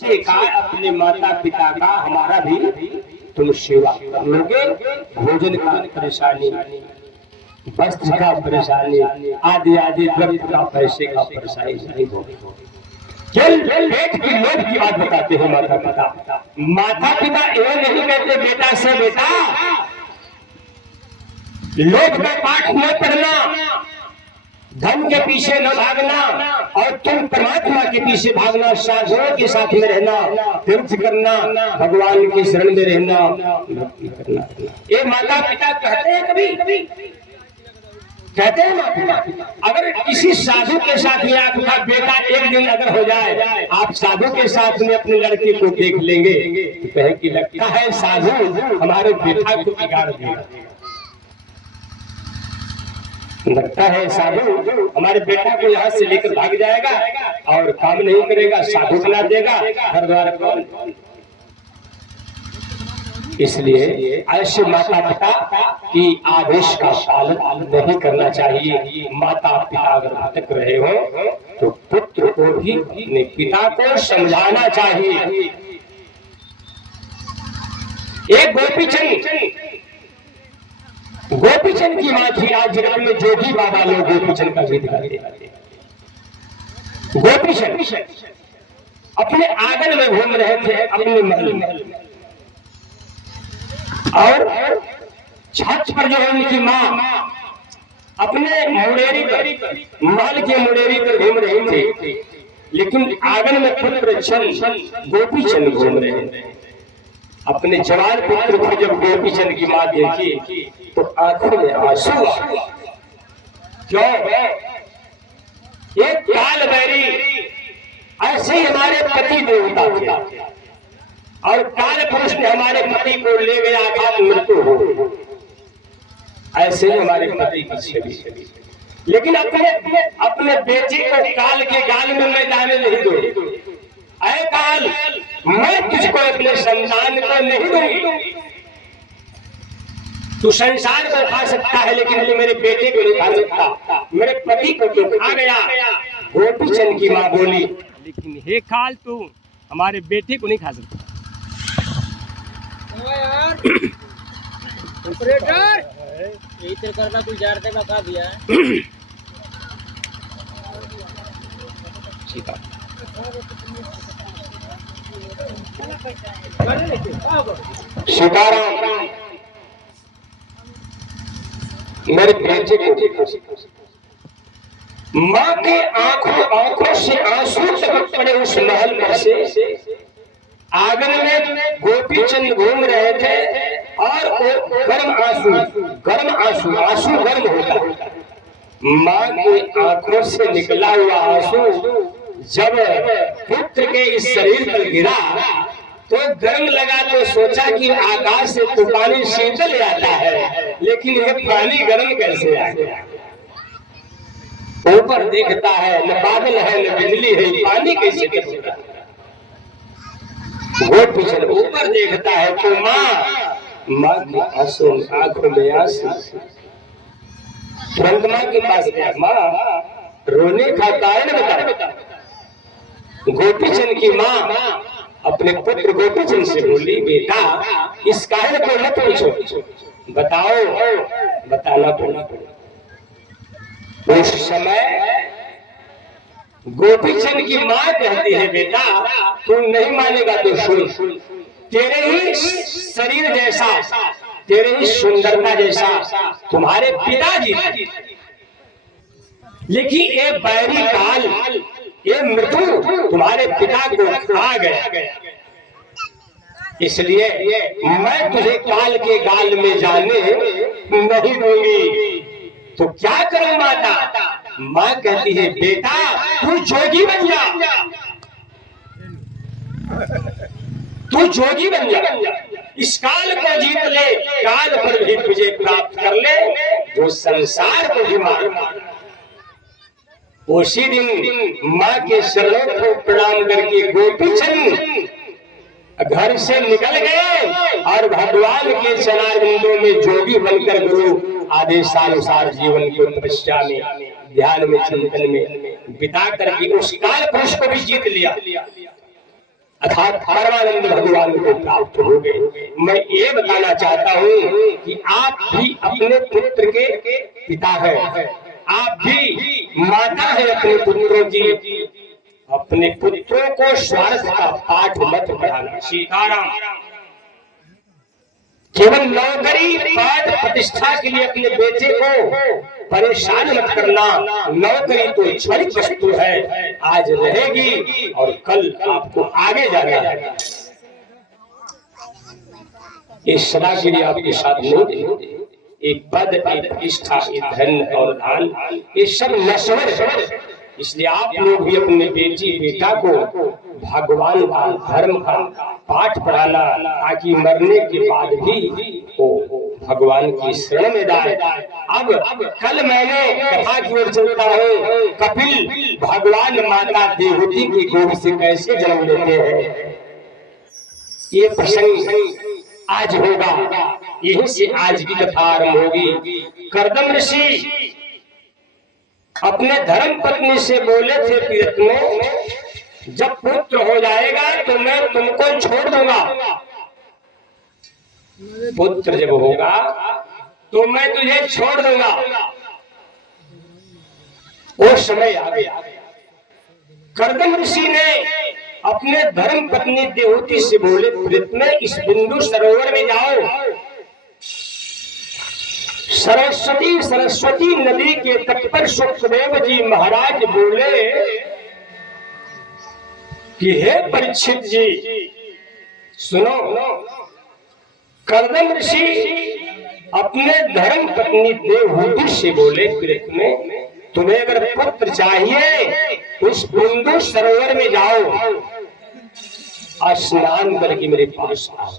से कहा अपने माता पिता का हमारा भी तुम सेवा कर लोगे। भोजन का परेशानी, वस्त्र का परेशानी, आदि आदि द्रव्य का, पैसे का परेशानी नहीं होगी। केवल पेट की लोभ की बात बताते हैं माता पिता। माता पिता ये नहीं कहते बेटा से बेटा लोभ का पाठ न पढ़ना, धन के पीछे न भागना, और तुम परमात्मा के पीछे भागना, साधुओं के साथ में रहना, तीर्थ करना, भगवान की शरण में रहना, भक्ति करना। ये माता पिता कहते हैं, कभी कहते हैं माता पिता। अगर किसी साधु के साथ में आपका बेटा एक दिन अगर हो जाए, आप साधु के साथ में अपने लड़के को देख लेंगे तो कहे कि लगता है साधु हमारे बेटा को बिगाड़ दिया, लगता है साधु हमारे बेटा को यहाँ से लेकर भाग जाएगा और काम नहीं करेगा, साधु बना देगा, घर द्वार को। इसलिए ऐसे माता पिता की आदेश का पालन नहीं करना चाहिए। माता पिता अगर भटक रहे हो तो पुत्र को भी अपने पिता को समझाना चाहिए। एक गोपीचंद की माँ थी। आज जगत में जोगी बाबा लोग गोपीचंद का गीत गाते हैं। गोपीचंद अपने आंगन में घूम रहे थे, अपने महल में, और छत पर जो है उनकी माँ अपने मुड़ेरी पर, महल के मुड़ेरी पर घूम रही थी, लेकिन आंगन में पुत्र चंद गोपीचंद घूम रहे थे। अपने जवान पुत्र को जब गोपीचंद की माँ देखी तो आंखों में आंसू आ। क्यों? एक काल बैरी ऐसे ही हमारे पति देवता थे, और काल पुरुष ने हमारे पति को ले गया था, मृत्यु हो। ऐसे ही हमारे पति की छवि, लेकिन अपने बेटे को काल के गाल में मैं जाने नहीं दूंगी। ऐ काल, मैं तुझको अपने संतान को नहीं दूंगी। तू संसार को खा सकता है लेकिन तू मेरे बेटे को नहीं खा सकता। मेरे पति को तो खा गया। गोपीचंद की माँ बोली, लेकिन हे काल, तू हमारे बेटे को नहीं खा सकता। यही तो करना, तू जानते का खा दिया है। सीताराम, मेरे बेटे को माँ के आंखों से आंसू टपक पड़े उस महल पर से। आंगन में गोपीचंद घूम रहे थे और गर्म आंसू गर्म होता। माँ की आंखों से निकला हुआ आंसू जब पुत्र के इस शरीर पर गिरा तो गर्म लगा, तो सोचा कि आकाश से तो पानी शीतल आता है, लेकिन यह पानी गर्म कैसे आ गया? ऊपर देखता है न बादल है न बिजली है, पानी कैसे गिरता? गोपीचंद ऊपर देखता है तो माँ की आंसू, आंखों में आंसू। तुरंत माँ के पास गया, माँ रोने का कारण बता। गोपीचंद की माँ अपने पुत्र गोपीचंद से बोली, बेटा इस कारण को मत पूछो, बताओ, बताना पड़ा। उस समय गोपीचंद की माँ कहती है, बेटा तू नहीं मानेगा तो सुन, तेरे ही शरीर जैसा, तेरे ही सुंदरता जैसा तुम्हारे पिताजी, लेकिन ये बैरी काल, ये मृत्यु तुम्हारे पिता को खा गया। इसलिए मैं तुझे काल के गाल में जाने नहीं दूंगी। तो क्या करूं माता? माँ कहती है, बेटा तू जोगी बन जा, तू जोगी बन जा, इस काल को जीत ले, काल पर भी विजय प्राप्त कर ले, जो संसार को भी मार। उसी दिन माँ के चरणों को प्रणाम करके गोपीचंद घर से निकल गए और भगवान के चरणारविंदों में जोगी बनकर गुरु आदेशानुसार जीवन को तपस्या में, ध्यान में, चिंतन में बिता करके उस काल पुरुष को भी जीत लिया। अर्थात परमानंद भगवान को प्राप्त हो गए। मैं ये बताना चाहता हूँ कि आप भी अपने पुत्र के पिता हैं, आप भी माता है अपने पुत्रों की। अपने पुत्रों को स्वार्थ का पाठ मत पढ़ाना। सीताराम। केवल नौकरी पद प्रतिष्ठा के लिए अपने बेटे को परेशान मत करना। नौकरी तो क्षणिक वस्तु है, आज रहेगी और कल आपको आगे जाना है। ये सदा के लिए आपके साथ नहीं रहेंगे। एक पद, एक प्रतिष्ठा, एक धन और दान, ये सब नश्वर है। इसलिए आप लोग भी अपने बेटी बेटा को भगवान का धर्म का पाठ पढ़ाना, ताकि मरने के बाद भी वो भगवान की शरण में जाए। अब कल मैंने कथा की ओर चलता हूँ, कपिल भगवान माता देवहूति की गोद से कैसे जन्म लेते हैं, ये प्रसंग आज होगा। यहीं से आज की कथा आरंभ होगी। कर्दम ऋषि अपने धर्म पत्नी से बोले थे, पीरत में जब पुत्र हो जाएगा तो मैं तुमको छोड़ दूंगा। पुत्र जब होगा तो मैं तुझे छोड़ दूंगा। वो समय आ गया। कर्दम ऋषि ने अपने धर्म पत्नी देवहूति से बोले, पीरत में इस बिंदु सरोवर में जाओ। सरस्वती नदी के तट पर सुखदेव जी महाराज बोले कि हे परीक्षित जी सुनो। कर्दम ऋषि अपने धर्म पत्नी देवहूति से बोले, पीरत में तुम्हें अगर पुत्र चाहिए उस बिंदु सरोवर में जाओ, स्नान करके मेरे पास आओ।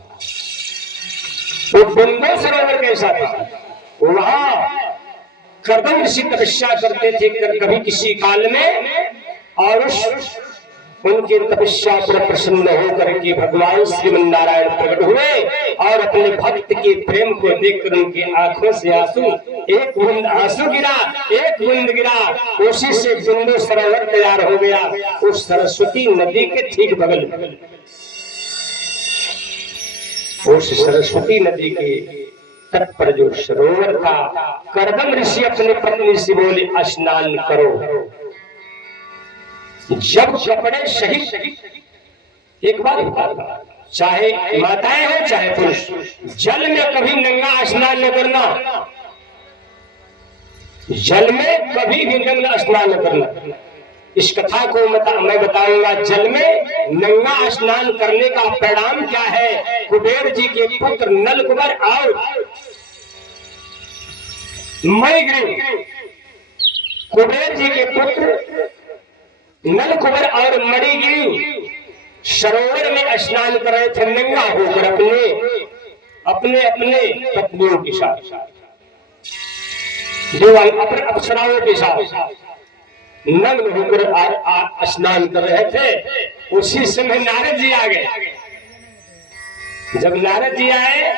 वो बिंदु सरोवर कैसा था? वहां कर्दम ऋषि तपस्या करते थे कभी किसी काल में, और उनके तपस्या पर प्रसन्न होकर के भगवान श्रीमन्नारायण प्रकट हुए और अपने भक्त के प्रेम को देखकर उनके आंखों से आंसू, एक बूंद आंसू गिरा, एक बूंद गिरा, उसी से बिंदु सरोवर तैयार हो गया। उस सरस्वती नदी के ठीक बगल में, उस सरस्वती नदी के तट पर जो सरोवर था, कर्दम ऋषि अपने पत्नी से बोले स्नान करो। जब कपड़े सही, एक बात चाहे माताएं हो चाहे पुरुष, जल में कभी नंगा स्नान न करना। जल में कभी भी नंगा स्नान न करना। इस कथा को मैं बताऊंगा। जल में नंगा स्नान करने का परिणाम क्या है? कुबेर जी के पुत्र नलकुबर और मणिग्रीव, कुबेर जी के पुत्र नलकुबर और मणिग्रीव सरोवर में स्नान कर रहे थे नंगा होकर अपने अपने पत्नियों के साथ, अपने अप्सराओं के साथ नग्न होकर स्नान कर रहे थे। उसी समय नारद जी आ गए। जब नारद जी आए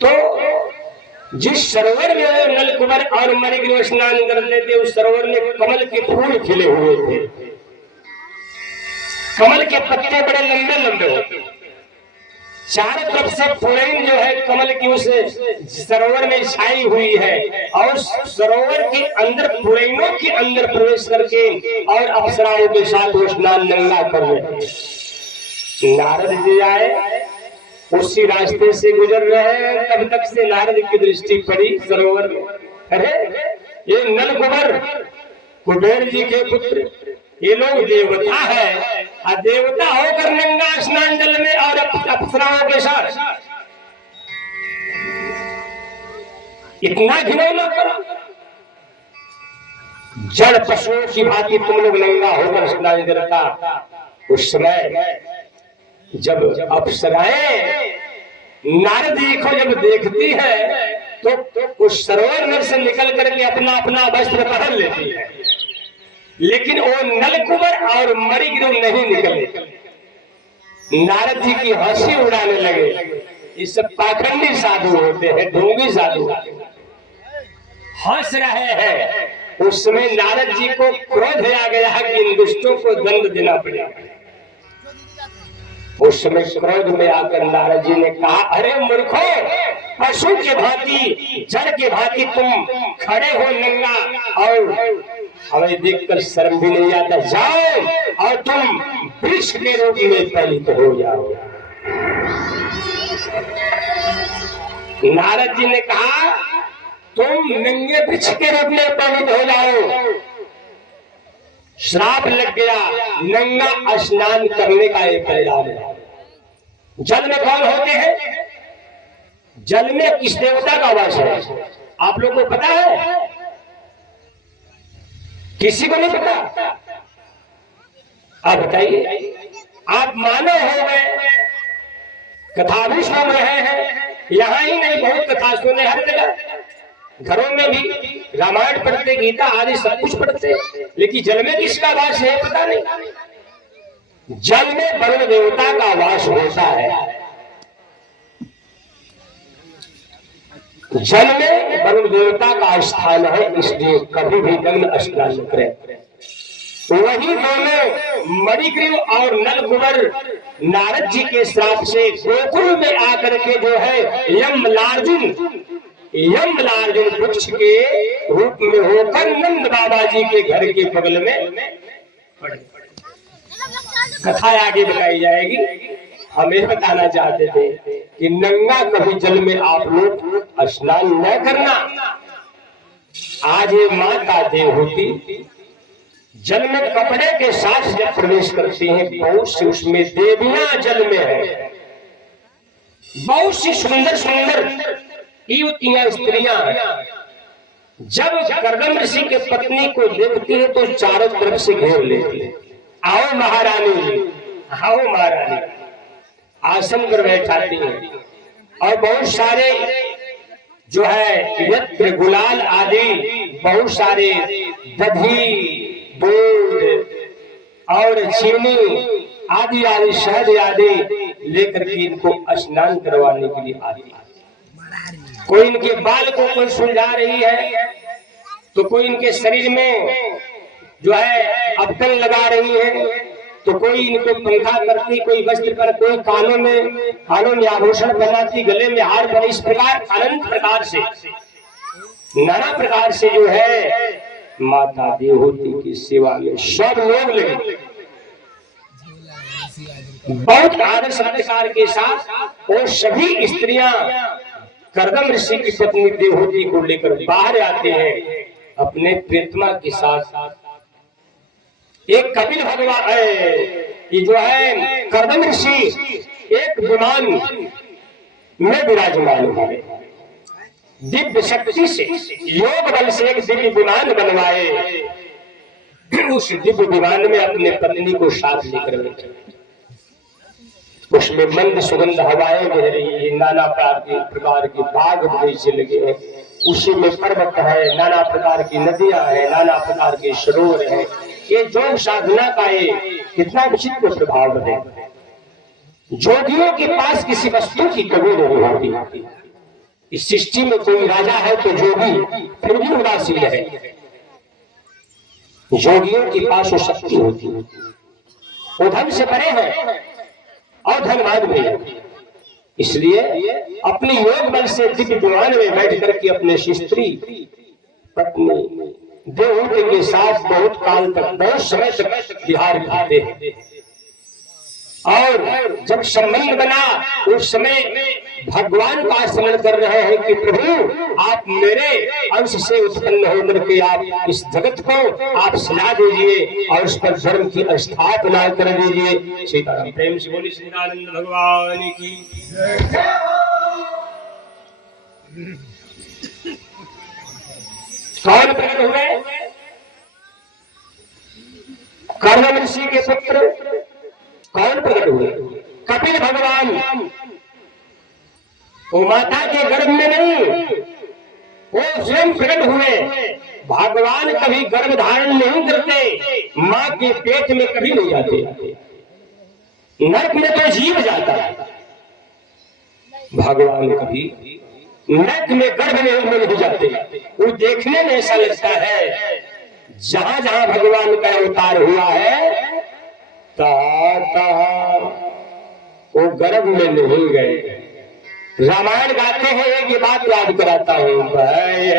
तो जिस सरोवर में नलकुबर और मणिग्रीव स्नान करते थे, उस सरोवर में कमल के फूल खिले हुए थे। कमल के पत्ते बड़े लंबे लंबे होते, चारों तरफ से पुरैन जो है कमल की उस सरोवर में छाई हुई है, और सरोवर के अंदर पुरैनों के अंदर प्रवेश करके और अप्सराओं के साथ वो स्नान नंगा कर रहे। नारद जी आए, उसी रास्ते से गुजर रहे हैं, तब तक से नारद की दृष्टि पड़ी सरोवर में। अरे ये नलकुबर कुबेर जी के पुत्र, ये लोग देवता है, और देवता होकर नंगा स्नान जल में और अप्सराओं के साथ, इतना घिनौना करो। जड़ पशुओं की भांति तुम लोग नंगा होकर स्नान करता। उस समय जब अप्सराएं नारद जी को जब देखती है तो उस सरोवर में से निकल करके अपना अपना वस्त्र पहन लेती है, लेकिन वो नलकुबर और मणिग्रीव नहीं निकले। नारद जी की हंसी उड़ाने लगे। ये सब पाखंडी साधु होते हैं, ढोंगी साधु, हंस रहे हैं। उस समय नारद जी को क्रोध आ गया कि इन दुष्टों को दंड देना पड़ेगा। उस समय क्रोध में आकर नारद जी ने कहा, अरे मूर्खो, पशु के भांति, जड़ के भांति तुम खड़े हो नंगा और हमें देखकर शर्म भी नहीं आता। जाओ और तुम वृक्ष के रूप में परिणत हो जाओ। नारद जी ने कहा, तुम नंगे वृक्ष के रूप में परिणत हो जाओ। श्राप लग गया, नंगा स्नान करने का एक परिणाम है। जल में कौन होते हैं? जल में किस देवता का वास है? आप लोग को पता है? किसी को नहीं पता? आप बताइए। आप मानव हो गए, कथा भी सुन रहे हैं, यहां ही नहीं बहुत कथा सुने हर जगह, घरों में भी रामायण पढ़ते, गीता आदि सब कुछ पढ़ते, लेकिन जल में किसका वास है पता नहीं। जल में वरुण देवता का वास होता है। जल में वरुण देवता का स्थान है, इसलिए कभी भी नग्न स्नान न करें। वही दोनों मणिग्रीव और नलकुबर नारद जी के श्राप से गोकुल में आकर के जो है यमलार्जुन वृक्ष के रूप में होकर नंद बाबा जी के घर के बगल में पड़े। कथा आगे बताई जाएगी। हमें बताना चाहते थे कि नंगा कभी जल में आप लोग स्नान न करना। आज ये माता देवहूति जल में कपड़े के साथ जब प्रवेश करती हैं, बहुत सी उसमें देवियां जल में है, बहुत सी सुंदर सुंदर युवतियां स्त्रियां हैं। जब कर्दम ऋषि के पत्नी को देखती है तो चारों तरफ से घेर लेती है। आओ महारानी जी, आओ महारानी, आसन पर बैठाती हैं और बहुत सारे जो है यत्र गुलाल आदि, बहुत सारे दही, दूध और चीनी आदि आदि शहद आदि लेकर के इनको स्नान करवाने के लिए आती है। कोई इनके बाल को कोई सुलझा रही है, तो कोई इनके शरीर में जो है अबटन लगा रही है, तो कोई इनको पंखा करती, कोई वस्त्र पर, कोई कानों में आभूषण बनाती, गले में हार बने। इस प्रकार अनंत प्रकार से, नाना प्रकार से जो है माता देवहूति की सेवा में सब लोग लगे, बहुत आदर सत्कार के साथ। और सभी स्त्रियां कर्दम ऋषि की पत्नी देवहूति को लेकर बाहर आते हैं अपने प्रियतमा के साथ। एक कपिल भगवान ये जो है कर्दम ऋषि एक विमान में विराजमान हुए, दिव्य शक्ति से योग बल से एक दिव्य विमान बनवाए। उस दिव्य विमान में अपने पत्नी को साथ लेकर बैठे। उसमें मंद सुगंध हवाएं बह रही है, नाना प्रकार के बाग बगीचे लगे हैं, उसी में पर्वत है, नाना प्रकार की नदियां हैं, नाना प्रकार के सरोवर हैं। ये योग साधना का ये कितना विचित्र प्रभाव है। जोगियों के पास किसी वस्तु की कमी नहीं होती। इस सृष्टि में कोई राजा है तो जोगी फिर भी उदासीन है। जोगियों के पास वो शक्ति होती है, वो धन से परे है और धनवान भी है। इसलिए अपने योग बल से दिव्य विमान में बैठ करके अपने स्त्री पत्नी देवहूति के साथ बहुत काल तक, बहुत समय तक विहार करते हैं। और जब संबंध बना उस समय भगवान का स्मरण कर रहे हैं कि प्रभु आप मेरे अंश से उत्पन्न होकर के आप इस जगत को आप सजा दीजिए और उस पर धर्म की स्थापना कर दीजिए। सीताराम। प्रेम से बोली श्रीरानंद भगवान की। कौन प्रकट हुए? कर्दम ऋषि के पुत्र कौन प्रकट हुए? कपिल भगवान। वो माता के गर्भ में नहीं, वो स्वयं प्रकट हुए। भगवान कभी गर्भ धारण नहीं करते, माँ के पेट में कभी नहीं जाते। नरक में तो जीव जाता है, भगवान कभी नरक में गर्भ में नहीं जाते। वो देखने में ऐसा लगता है जहां जहां भगवान का अवतार हुआ है तहां वो गर्भ में नहीं गए। रामायण गाते हैं, एक ये बात याद कराता हूं, भय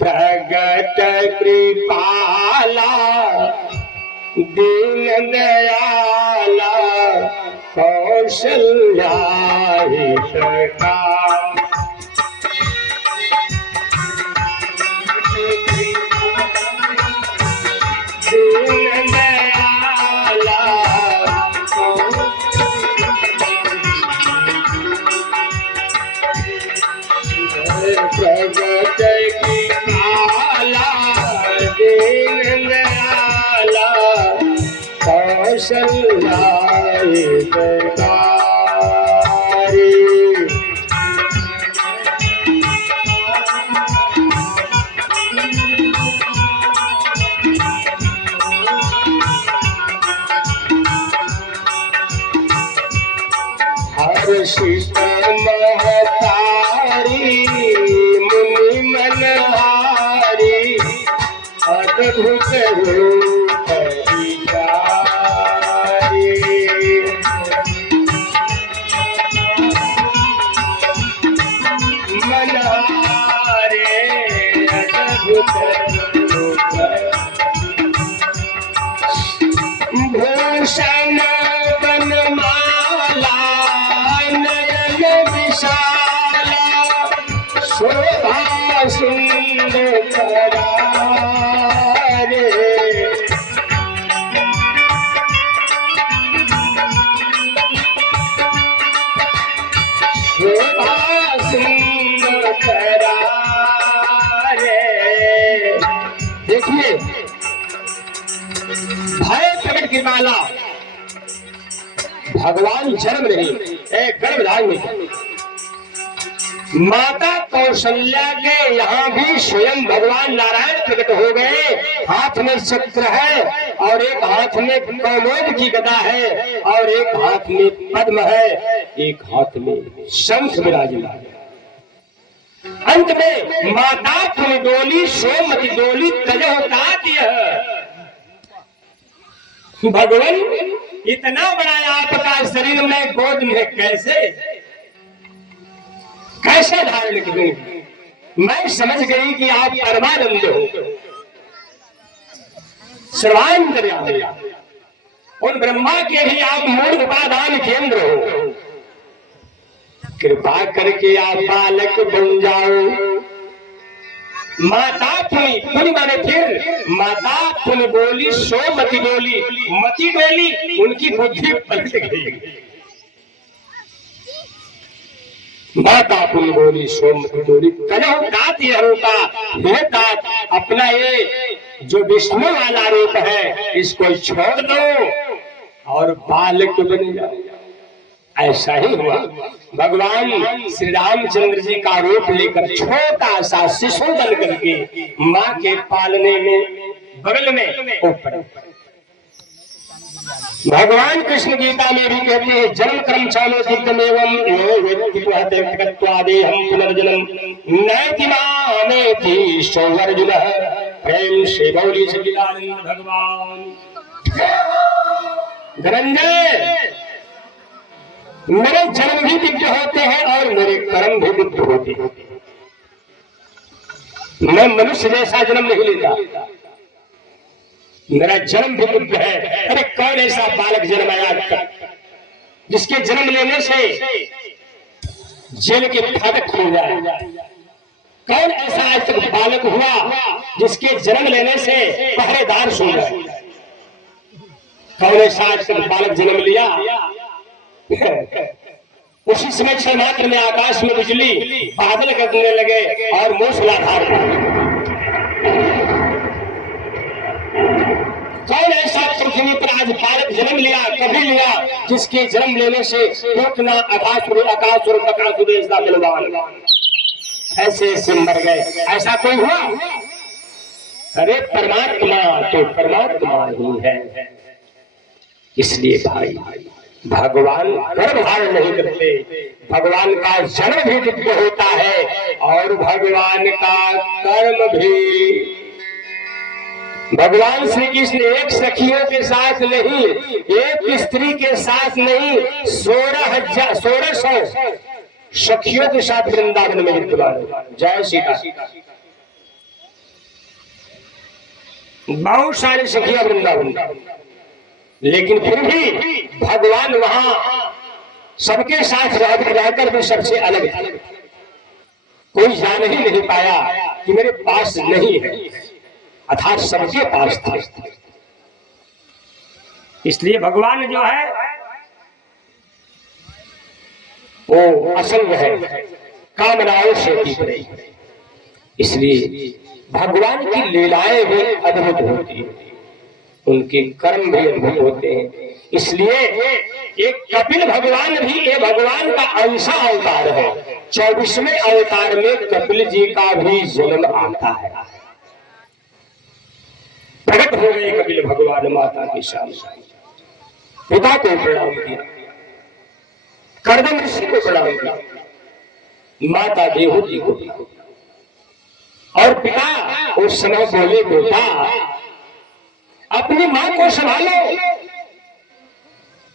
प्रगट कृपाला दीन दयाला कौशल्या हितका। दीन दयाला प्रगट की काला दीन दयाला कौशल्या हितकारी। हर्षित महतारी मुनि मनहारी अद्भुत रूप विचारी। मनहारे अद्भुत रूप भूषण वनमाला नयन विशाला शोभा सुंदर करारे। शोभा सुंदर करारे। देखिए भय प्रकट की माला भगवान जन्म नहीं एक गर्भधारण में। माता कौशल्या के यहाँ भी स्वयं भगवान नारायण प्रकट हो गए। हाथ में चक्र है और एक हाथ में कौमोद की गदा है और एक हाथ में पद्म है, एक हाथ में शंख विराजमान है। अंत में माता तुम डोली सोमति डोली तजो तात यह। भगवान इतना बड़ा आपका शरीर में गोद में कैसे धारण करूं? मैं समझ गई कि आप परमानंद हो, सर्वांतर्यामी, उन ब्रह्मा के भी आप मूल उपादान केंद्र हो। कृपा करके आप बालक बन जाओ। माता पुनि पुनि माने फिर माता पुनि बोली सोमति बोली मति बोली उनकी बुद्धि पलट गई। माता पुनि बोली सोमति बोली कहो तात यह रूपा हे तात अपना ये जो विष्णु वाला रूप है इसको छोड़ दो और बालक बन जाओ। ऐसा ही हुआ। भगवान श्री रामचंद्र जी का रूप लेकर छोटा सा शिशु बन करके माँ के पालने में बगल में ऊपर। भगवान कृष्ण गीता में भी कहते हैं जन्म कर्म चालो सिद्धमेवं यो वेत्ति त्वादेहं पुनर्जन्म नैति मामेति सौवर्जुनः प्रेम से गौरी सच्चिदानंद भगवान। धनंजय मेरे जन्म भी दिव्य होते हैं और मेरे कर्म भी दिव्य होते हैं। मैं मनुष्य जैसा जन्म नहीं लेता, मेरा जन्म भी दिव्य है। अरे कौन ऐसा बालक जन्माया जिसके जन्म लेने से जेल के फाटक खुल जाए? कौन ऐसा आज तक बालक हुआ जिसके जन्म लेने से पहरेदार सो गए? कौन ऐसा आज तक बालक जन्म लिया उसी समय क्षण मात्र में आकाश में बिजली बादल करने लगे और मूसलाधार। कौन ऐसा पृथ्वी पर आज बालक जन्म लिया कभी लिया जिसके जन्म लेने से टूटना अकासुर बकासुर बलवान ऐसे ऐसे मर गए? ऐसा कोई हुआ? अरे परमात्मा तो परमात्मा ही है। इसलिए भाई भगवान गर्भ धारण नहीं करते, भगवान का जन्म भी दिव्य होता है और भगवान का कर्म भी भगवान श्री कृष्ण एक सखियों के साथ नहीं, एक स्त्री के साथ नहीं, 16,000 सखियों के साथ वृंदावन में विद्यमान। जय सीता। बहुत सारे सखिया वृंदावन, लेकिन फिर भी भगवान वहां सबके साथ रहकर भी सबसे अलग था। कोई जान ही नहीं पाया कि मेरे पास नहीं है, अर्थात सबके पास था। इसलिए भगवान जो है वो असंग है, कामनाओं से अतीत नहीं। इसलिए भगवान की लीलाएं भी अद्भुत होती हैं, उनके कर्म भी अद्भुत होते हैं। इसलिए एक कपिल भगवान भी ये भगवान का अंशा अवतार है। 24वें अवतार में कपिल जी का भी जन्म आता है। प्रकट हो गए कपिल भगवान माता के सामने, पिता को प्रणाम किया, कर्दम ऋषि को प्रणाम किया, माता देवहूति को किया। और पिता उस समय बोले, बेटा अपनी मां को संभालो।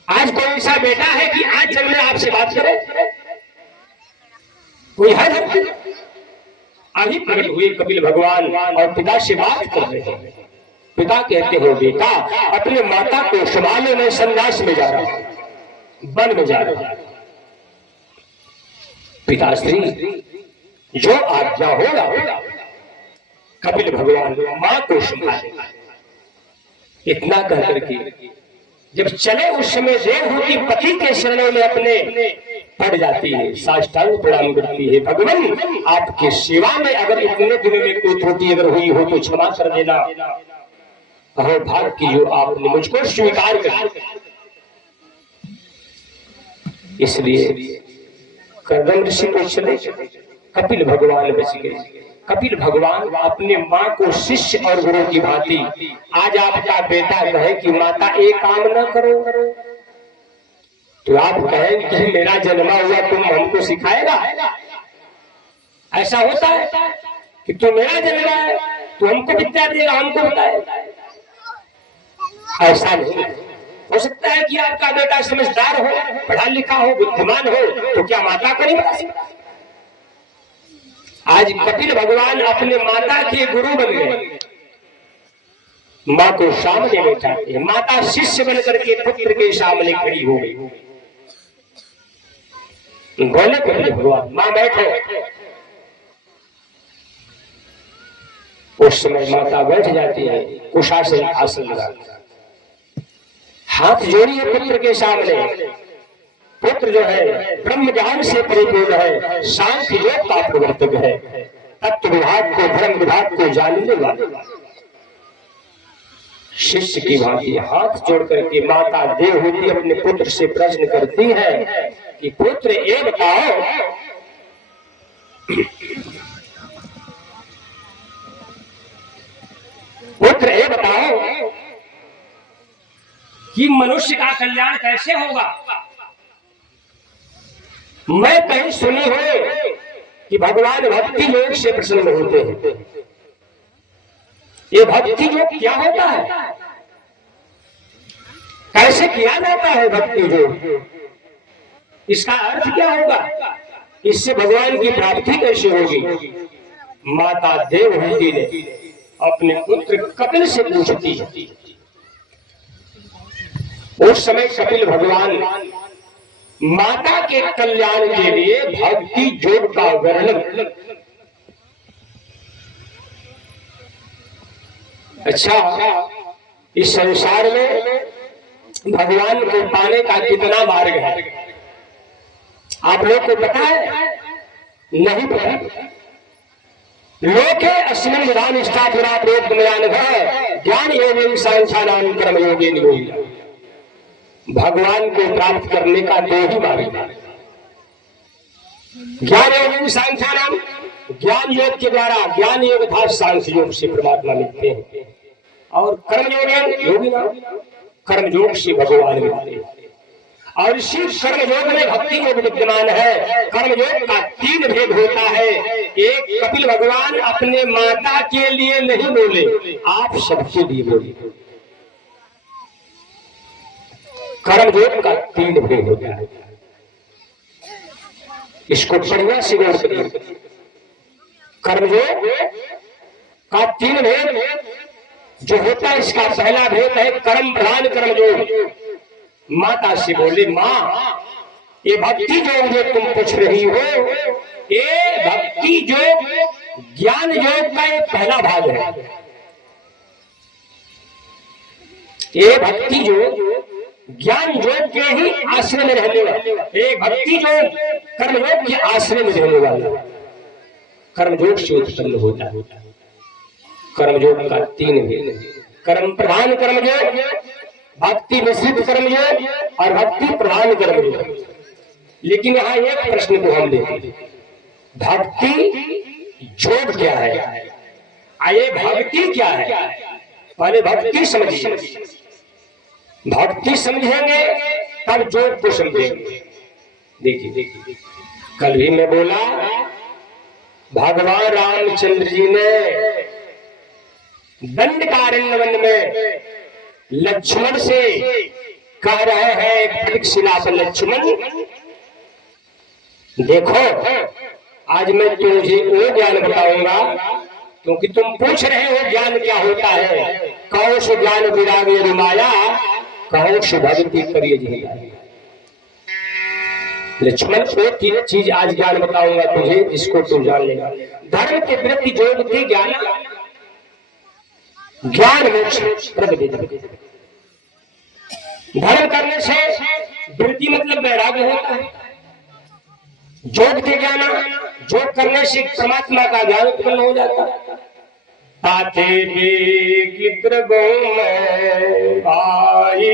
आज कोई ऐसा बेटा है कि आज जब मैं आपसे बात करे, कोई है? अभी प्रकट हुए कपिल भगवान और पिता से बात कर रहे हैं। पिता कहते हो, बेटा अपने माता को संभालो, मैं संन्यास में जा रहा हूं, वन में जा रहा हूं। पिताश्री जो आज्ञा होगा। कपिल भगवान मां को संभाले। इतना कहकर के जब चले उस समय देवहूति पति के शरणों में अपने पड़ जाती है, साष्टांग प्रणाम करती है। भगवान आपके सेवा में अगर इतने दिनों में कोई त्रुटि अगर हुई हो तो क्षमा कर देना। अहो भाग की जो आपने मुझको स्वीकार कर। इसलिए कर्दम ऋषि को चले, कपिल भगवान बच गए। कपिल भगवान अपने मां को शिष्य और गुरु की भांति, आज आपका बेटा कहे कि माता एक काम ना करो, तो आप कहें कि मेरा जन्मा हुआ तुम हमको सिखाएगा? ऐसा होता है कि तुम मेरा जन्मा है तो हमको विद्या देगा, हमको बताएगा? ऐसा नहीं हो सकता है कि आपका बेटा समझदार हो, पढ़ा लिखा हो, बुद्धिमान हो, तो क्या माता को नहीं बता सकता? आज कपिल भगवान अपने माता के गुरु बन गए, मां को सामने बैठाते हैं। माता शिष्य बनकर के पुत्र के सामने खड़ी हो गई। बोले कपिल भगवान, मां बैठो। उस समय माता बैठ जाती है, कुशासन आसन लगा, हाथ जोड़िए पुत्र के सामने। पुत्र जो है ब्रह्म ज्ञान से परिपूर्ण है, सांख्य योग का प्रवर्तक है, तत्व विभाग को धर्म विभाग को जानने वाला। शिष्य की भांति हाथ जोड़ करके माता देवहूति अपने पुत्र से प्रश्न करती है कि पुत्र ये बताओ, पुत्र ये बताओ कि मनुष्य का कल्याण कैसे होगा? मैं कहीं सुनी हो कि भगवान भक्ति योग से प्रसन्न होते हैं। ये भक्ति योग क्या होता है? कैसे किया जाता है भक्ति योग? इसका अर्थ क्या होगा? इससे भगवान की प्राप्ति कैसे होगी? माता देवहूति ने अपने पुत्र कपिल से पूछती है। उस समय कपिल भगवान माता के कल्याण के लिए भक्ति योग का वर्णन। अच्छा, इस संसार में भगवान को पाने का कितना मार्ग है आप लोग को पता है? नहीं पता। लोके अस्मिन् निधान स्थापुरा प्रोक्तमयानघ ज्ञान एवं सांख्यानां कर्म योगेन योगिना। भगवान को प्राप्त करने का दो ही मार्ग है, ज्ञान एवं सांख्यानाम। ज्ञान योग के द्वारा, ज्ञान योग था सांख्य योग से परमात्मा मिलते हैं, और कर्म योग योगिना, कर्म योग से भगवान मिलते हैं। और इसी कर्मयोग में भक्ति योग विद्यमान है। कर्मयोग का 3 भेद होता है। एक, कपिल भगवान अपने माता के लिए नहीं बोले, आप सबके लिए बोले। कर्मयोग का 3 भेद होता है, इसको बढ़िया से गौर करिए। कर्मयोग का 3 भेद जो होता है, इसका पहला भेद है कर्म प्रधान कर्मयोग। माता से बोले, माँ ये भक्ति योग जो तुम पूछ रही हो, ये भक्ति योग ज्ञान योग का एक पहला भाग है। ये भक्ति योग ज्ञान योग के ही आश्रय में रहने वाला, एक भक्ति योग कर्मयोग के आश्रय में रहने वाला, कर्मयोग से उत्पन्न होता है। कर्मयोग का 3 भेद, कर्म प्रधान कर्मयोग, भक्ति मिश्रित कर्मयोग और भक्ति प्रधान कर्मयोग। लेकिन यहाँ एक प्रश्न को हम देते हैं, भक्ति योग क्या है, ये भक्ति क्या है? पहले भक्ति समझिए, भक्ति समझेंगे तब योग को समझेंगे। देखिए कल भी मैं बोला, भगवान रामचंद्र जी ने दंडकारण्य में लक्ष्मण से कह रहे हैं, परीक्षिला पर लक्ष्मण देखो, आज मैं तुझे वो ज्ञान बताऊंगा, क्योंकि तुम पूछ रहे हो ज्ञान क्या होता है। कहो सो ज्ञान विराग रुमाया, कहो सो भक्ति करिए जी। लक्ष्मण को 3 चीज आज ज्ञान बताऊंगा तुझे, इसको तू जान लेगा। धर्म के वृत्ति योग थी ज्ञान, ज्ञान मोक्ष प्रगति। धर्म करने से वृत्ति मतलब वैराग्य होता है। योग थे ज्ञान, योग करने से परमात्मा का ज्ञान उत्पन्न हो जाता है। ताते बेगित्र भाई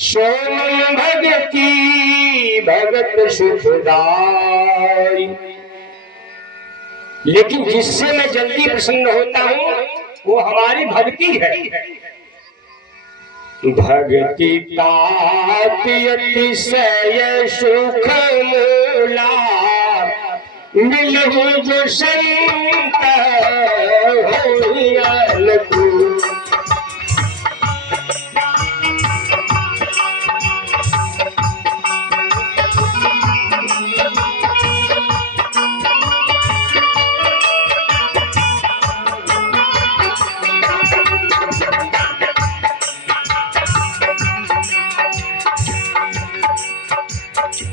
सोम भगति भगत सुखदाई। लेकिन जिससे मैं जल्दी प्रसन्न होता हूँ वो हमारी भक्ति है। भक्ति ताति अतिशय सुख मूला, मिलहु जो संत होइया को।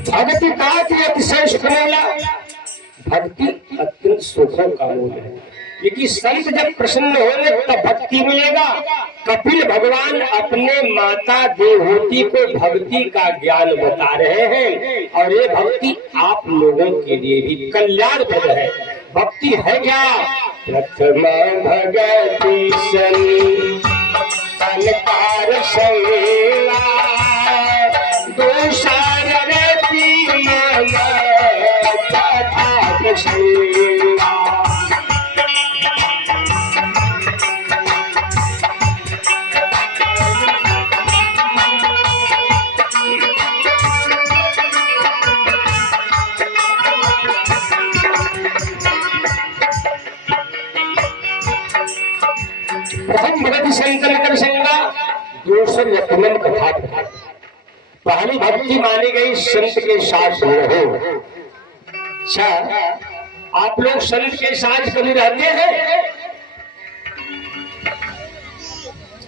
भक्ति ताति अतिशय सुख मूला, भक्ति अत्यंत सुखों का मूल है। लेकिन संत जब प्रसन्न होंगे तब भक्ति मिलेगा। कपिल भगवान अपने माता देवहूति को भक्ति का ज्ञान बता रहे हैं, और ये भक्ति आप लोगों के लिए भी कल्याणप्रद है। भक्ति है क्या? प्रथम भगति संकार संगा, दूसर रति मन कथा संगा। प्रथम भगति संकर संगा, दूसर यत्नन कथा। पहली भक्ति मानी गई संत के साथ रहो। अच्छा, आप लोग संत के साथ कभी रहते हैं?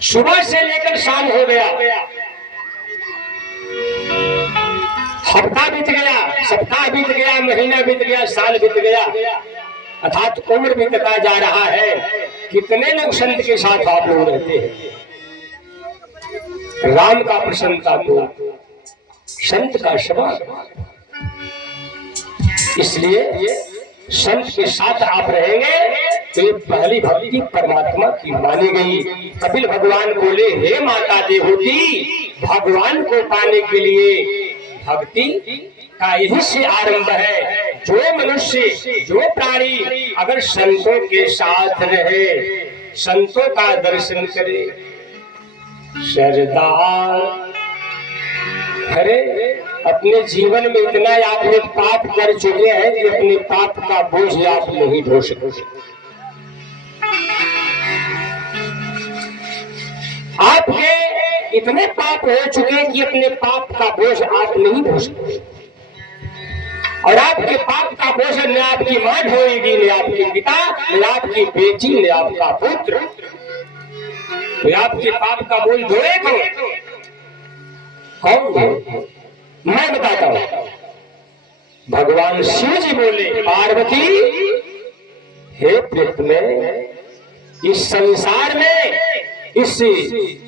सुबह से लेकर शाम हो गया, हफ्ता बीत गया, सप्ताह बीत गया, महीना बीत गया, साल बीत गया, अर्थात उम्र बीतता जा रहा है। कितने लोग संत के साथ आप लोग रहते हैं? राम का प्रसन्नता को, संत का शब्द। इसलिए संत के साथ आप रहेंगे तो ये पहली भक्ति परमात्मा की मानी गई। कपिल भगवान बोले, हे माता देवहूति, भगवान को पाने के लिए भक्ति का यही से आरंभ है। जो मनुष्य, जो प्राणी अगर संतों के साथ रहे, संतों का दर्शन करे, श्रद्धा अरे अपने जीवन में इतना आप लोग पाप कर चुके हैं कि अपने पाप का बोझ आप नहीं ढो सकते। आपके इतने पाप हो चुके हैं कि अपने पाप का बोझ आप नहीं ढो सकते। और आपके पाप का बोझ न आपकी मां ढोएगी, न आपके पिता, न आपकी बेटी, न आपका पुत्र। तो आपके पाप का बोझ ढोए कौन? मैं बताता हूं। भगवान शिव जी बोले, पार्वती हे प्रिय, इस संसार में इस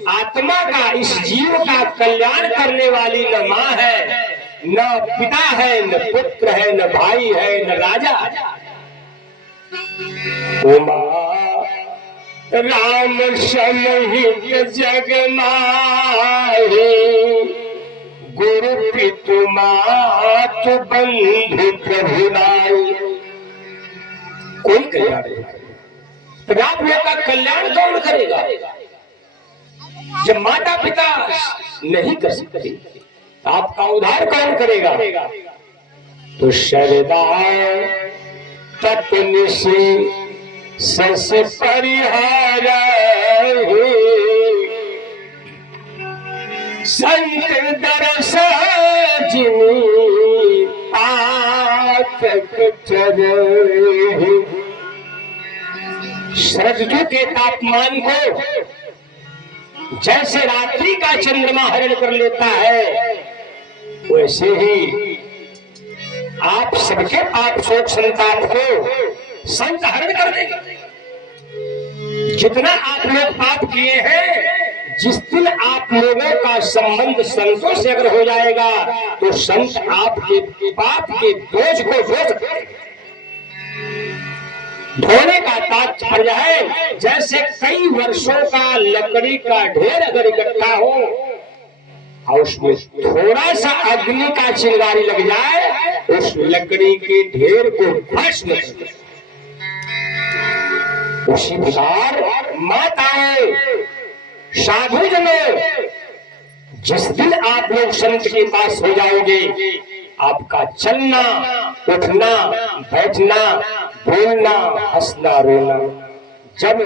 आत्मा का, इस जीव का कल्याण करने वाली न मां है, न पिता है, न पुत्र है, न भाई है, न राजा। उमा राम सहित जग माहे, गुरु पितु मातु बंधु प्रभु नाई। कोई कल्याण नहीं। तो आप लोग का कल्याण कौन करेगा जब माता पिता नहीं कर सकते? आपका उद्धार कौन करेगा? तो शरदा तत्निशि सस परिहार संत दरस जिनी पातक चरे। शरद ऋतु के तापमान को जैसे रात्रि का चंद्रमा हरण कर लेता है, वैसे ही आप सबके पाप शोक संताप को संत हरण कर देंगे। जितना आप लोग पाप किए हैं, जिस दिन आप लोगों का संबंध संतों से अगर हो जाएगा तो संत आपके पाप के बोझ को धो सकते। धोने का तात्पर्य है जैसे कई वर्षों का लकड़ी का ढेर अगर इकट्ठा हो और उसमें थोड़ा सा अग्नि का चिंगारी लग जाए, उस लकड़ी के ढेर को भस्म कर दे। उसी प्रकार माताओं, साधुजनों, जिस दिन आप लोग संत के पास हो जाओगे, आपका चलना, उठना, बैठना, बोलना, हंसना, रोना जब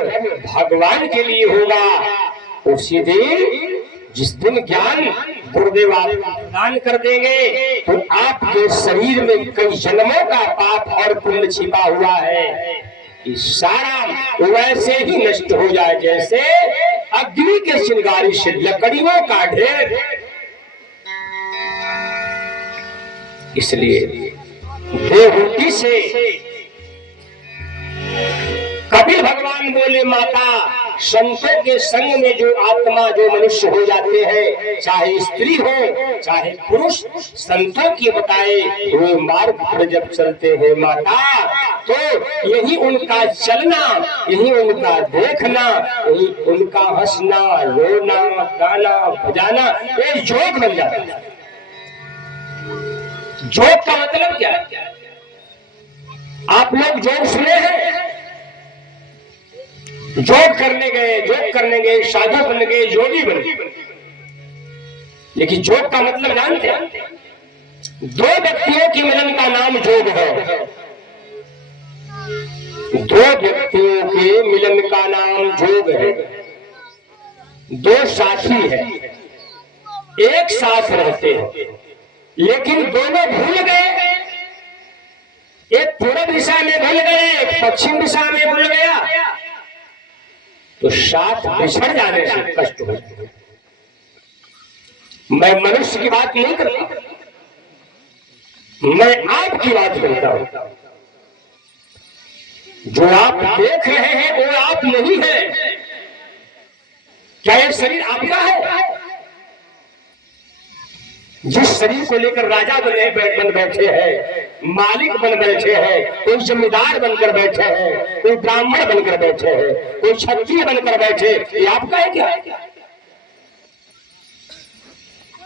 भगवान के लिए होगा, उसी दिन जिस दिन ज्ञान गुरुदेव आप प्रदान कर देंगे, तो आपके शरीर में कई जन्मों का पाप और पुण्य छिपा हुआ है, ये सारा वैसे ही नष्ट हो जाए जैसे अग्नि के चिंगारी से लकड़ियों का ढेर। इसलिए देवहूति से कपिल भगवान बोले, माता संतों के संग में जो आत्मा, जो मनुष्य हो जाते हैं, चाहे स्त्री हो चाहे पुरुष, संतों के बताए हुए मार्ग पर जब चलते हैं माता, तो यही उनका चलना, यही उनका देखना, यही उनका हंसना, रोना, गाना, बजाना, ये जोग बन जाता है। जोग का मतलब क्या है? आप लोग जोग सुने हैं? जोग करने गए, साधु बन गए, योगी बन गए। लेकिन जोग का मतलब जानते हैं? दो व्यक्तियों के मिलन का नाम जोग है। दो व्यक्तियों के मिलन का नाम जोग है। दो साथी है, एक साथ रहते हैं, लेकिन दोनों भूल गए। एक पूर्व दिशा में भूल गए, एक पश्चिम दिशा में भूल गया, तो साथ बिछड़ जाने से कष्ट हो। मैं मनुष्य की बात नहीं करता, मैं आपकी बात करता हूं। जो आप देख रहे हैं वो आप नहीं है। क्या ये शरीर आपका है? जिस शरीर को लेकर राजा बन बैठे हैं, मालिक बन बैठे हैं, कोई जमींदार बनकर बैठे हैं, कोई ब्राह्मण बनकर बैठे हैं, कोई क्षत्रिय बनकर बैठे, ये आपका है क्या?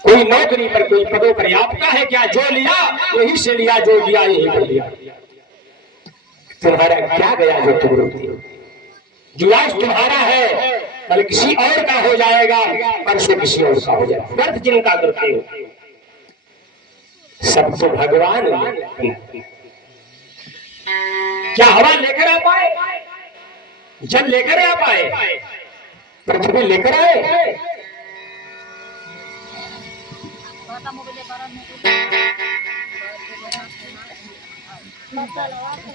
कोई नौकरी पर, कोई पदों पर, आपका है क्या? जो लिया वही से लिया, जो दिया यही कर लिया। तुम्हारा क्या गया जो तुम रोक दिए? जो आज तुम्हारा है कल किसी और का हो जाएगा, परसों किसी और का हो जाएगा। व्यर्थ चिंता करते हो। सब तो भगवान ने। क्या हवा लेकर आ पाए, जल लेकर आ पाए, पृथ्वी लेकर आए?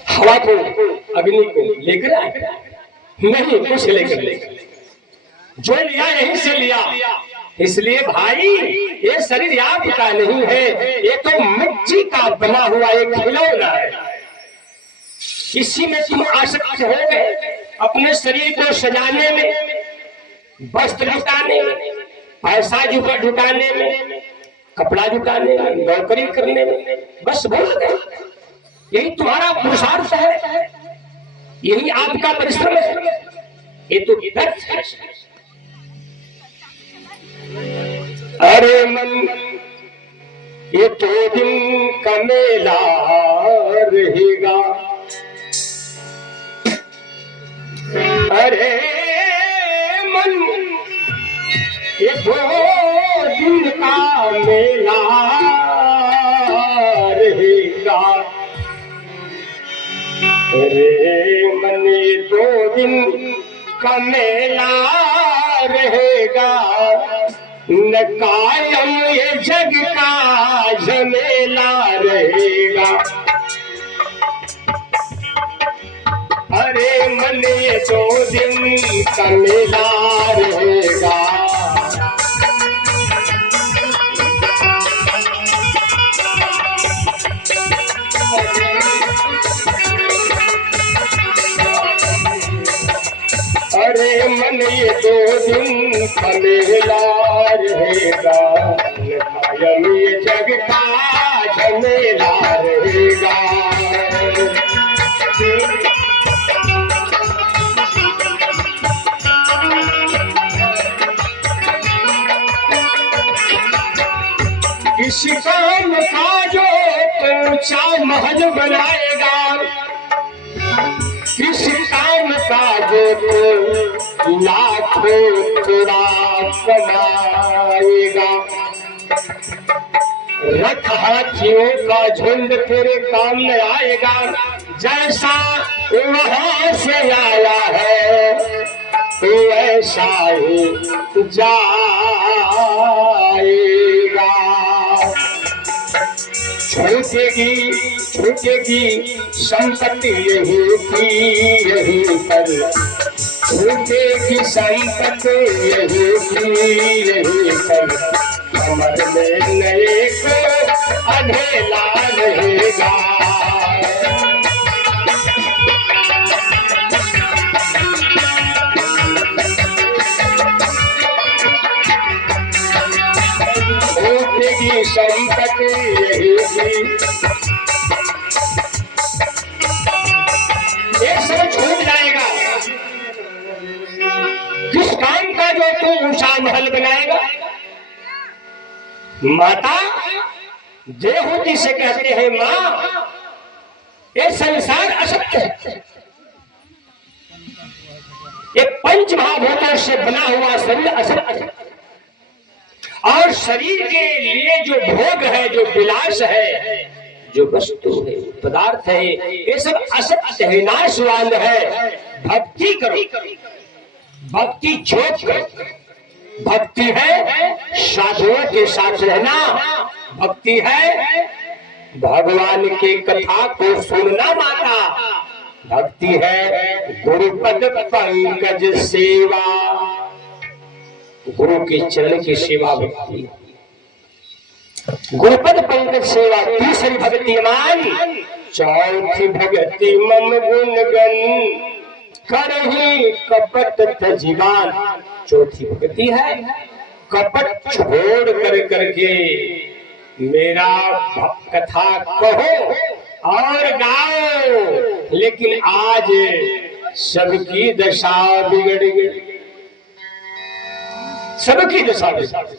हवा को, अग्नि को लेकर आए? नहीं, कुछ लेकर जो लिया यहीं से लिया। इसलिए भाई ये शरीर आपका नहीं है, ये तो मिट्टी का बना हुआ एक खिलौना है। इसी में तुम आसक्त हो गए, अपने शरीर को सजाने में, वस्त्र जुटाने में, पैसा जुटाने में, कपड़ा जुटाने में, नौकरी करने में, बस भूल गए। यही तुम्हारा पुरुषार्थ है, यही आपका परिश्रम है। ये तो व्यर्थ है। अरे मन, ये तो दिन का मेला रहेगा। अरे मन, ये दो दिन का मेला रहेगा। अरे मन, ये दो दिन का मेला रहेगा। न कायम ये जग का झमेला रहेगा। अरे मन, ये दो दिन का मेला रहेगा। अरे मन, ये दो दिन का मेला रहेगा। कायम ये जग का झमेला रहेगा। किसी काम का जो ऊंचा महल बनाएगा, किस काम का जो लाखों थोड़ा कमाएगा। रथ हाथियों का झुंड तेरे काम में आएगा। जैसा वहां से आया है वैसा ही जाएगा। छूटेगी संपत्ति यही की यही पर, छूटेगी संपत्ति यही की यही पर। कमर में नए को अधेला रहेगा। छूटेगी संपत्ति यही की, एक समय छूट जाएगा। किस काम का जो तू ऊंचा महल बनाएगा। माता देवहूति से कहते हैं, माँ ये संसार असत्य है। ये पंच महाभूतों से बना हुआ शरीर असत्य है। और शरीर के लिए जो भोग है, जो विलास है, जो वस्तु है, पदार्थ है, ये सब असत्य है, नाशवान है। भक्ति करो, भक्ति जोत करो। भक्ति है साधुओं के साथ रहना, भक्ति है भगवान की कथा को सुनना माता, भक्ति है गुरुपद पंकज सेवा, गुरु के चरण की सेवा भक्ति। गुरुपद पंकज सेवा तीसरी भक्ति मान, चौथी भक्ति मम गुणगन करही कपट तजीवान। चौथी भक्ति है कपट छोड़ करके मेरा कथा कहो और गाओ। लेकिन आज सबकी दशा बिगड़ गई, सबकी दशा बिगड़ गई।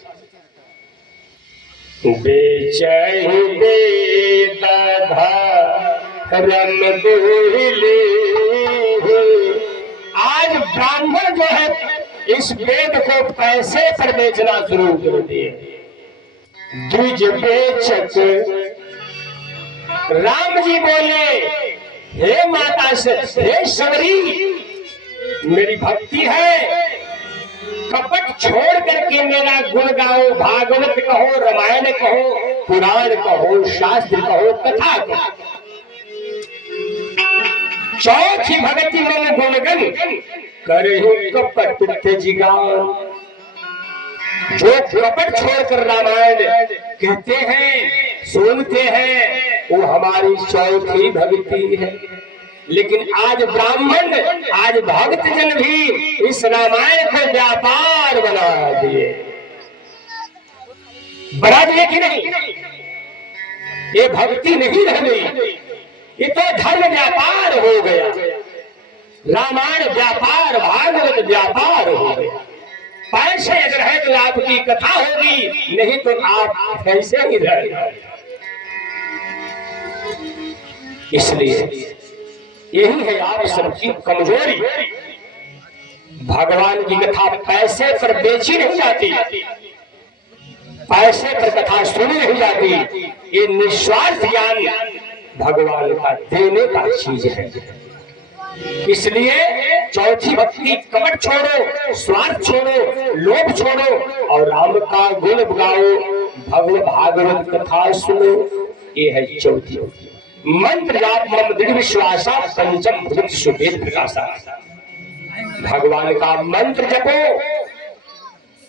बेचैन वेद धर्म दूले, आज ब्राह्मण जो है इस वेद को पैसे पर बेचना शुरू कर दिए। द्विज बेचक राम जी बोले, हे माता से, हे शबरी, मेरी भक्ति है, कपट छोड़ करके मेरा गुण गाओ, भागवत कहो, रामायण कहो, पुराण कहो, शास्त्र कहो, कथा कहो। चौथी भगति मन गुणगन करहु कपट त्यजिगान। जो कपट छोड़कर रामायण कहते हैं, सुनते हैं, वो हमारी चौथी भक्ति है। लेकिन आज ब्राह्मण, आज भक्त जन भी इस रामायण को व्यापार बना दिए। बना दिए कि नहीं? ये भक्ति नहीं रह गई, ये तो धर्म व्यापार हो गया। रामायण व्यापार, भागवत व्यापार हो गया। पैसे अगर है तो आपकी कथा होगी, नहीं तो आप ऐसे ही रह जाए। इसलिए यही है आप सबकी कमजोरी। भगवान की कथा पैसे पर बेची नहीं जाती, पैसे पर कथा सुनी नहीं जाती। ये निस्वार्थ ज्ञान भगवान का देने का चीज है। इसलिए चौथी भक्ति, कपट छोड़ो, स्वार्थ छोड़ो, लोभ छोड़ो और राम का गुण गाओ, भगवत भागवत कथा सुनो। ये है चौथी भक्ति। मंत्र जाप मम दृढ़ विश्वासा पंचम भूत सुभेद प्रकाशा। भगवान का मंत्र जपो,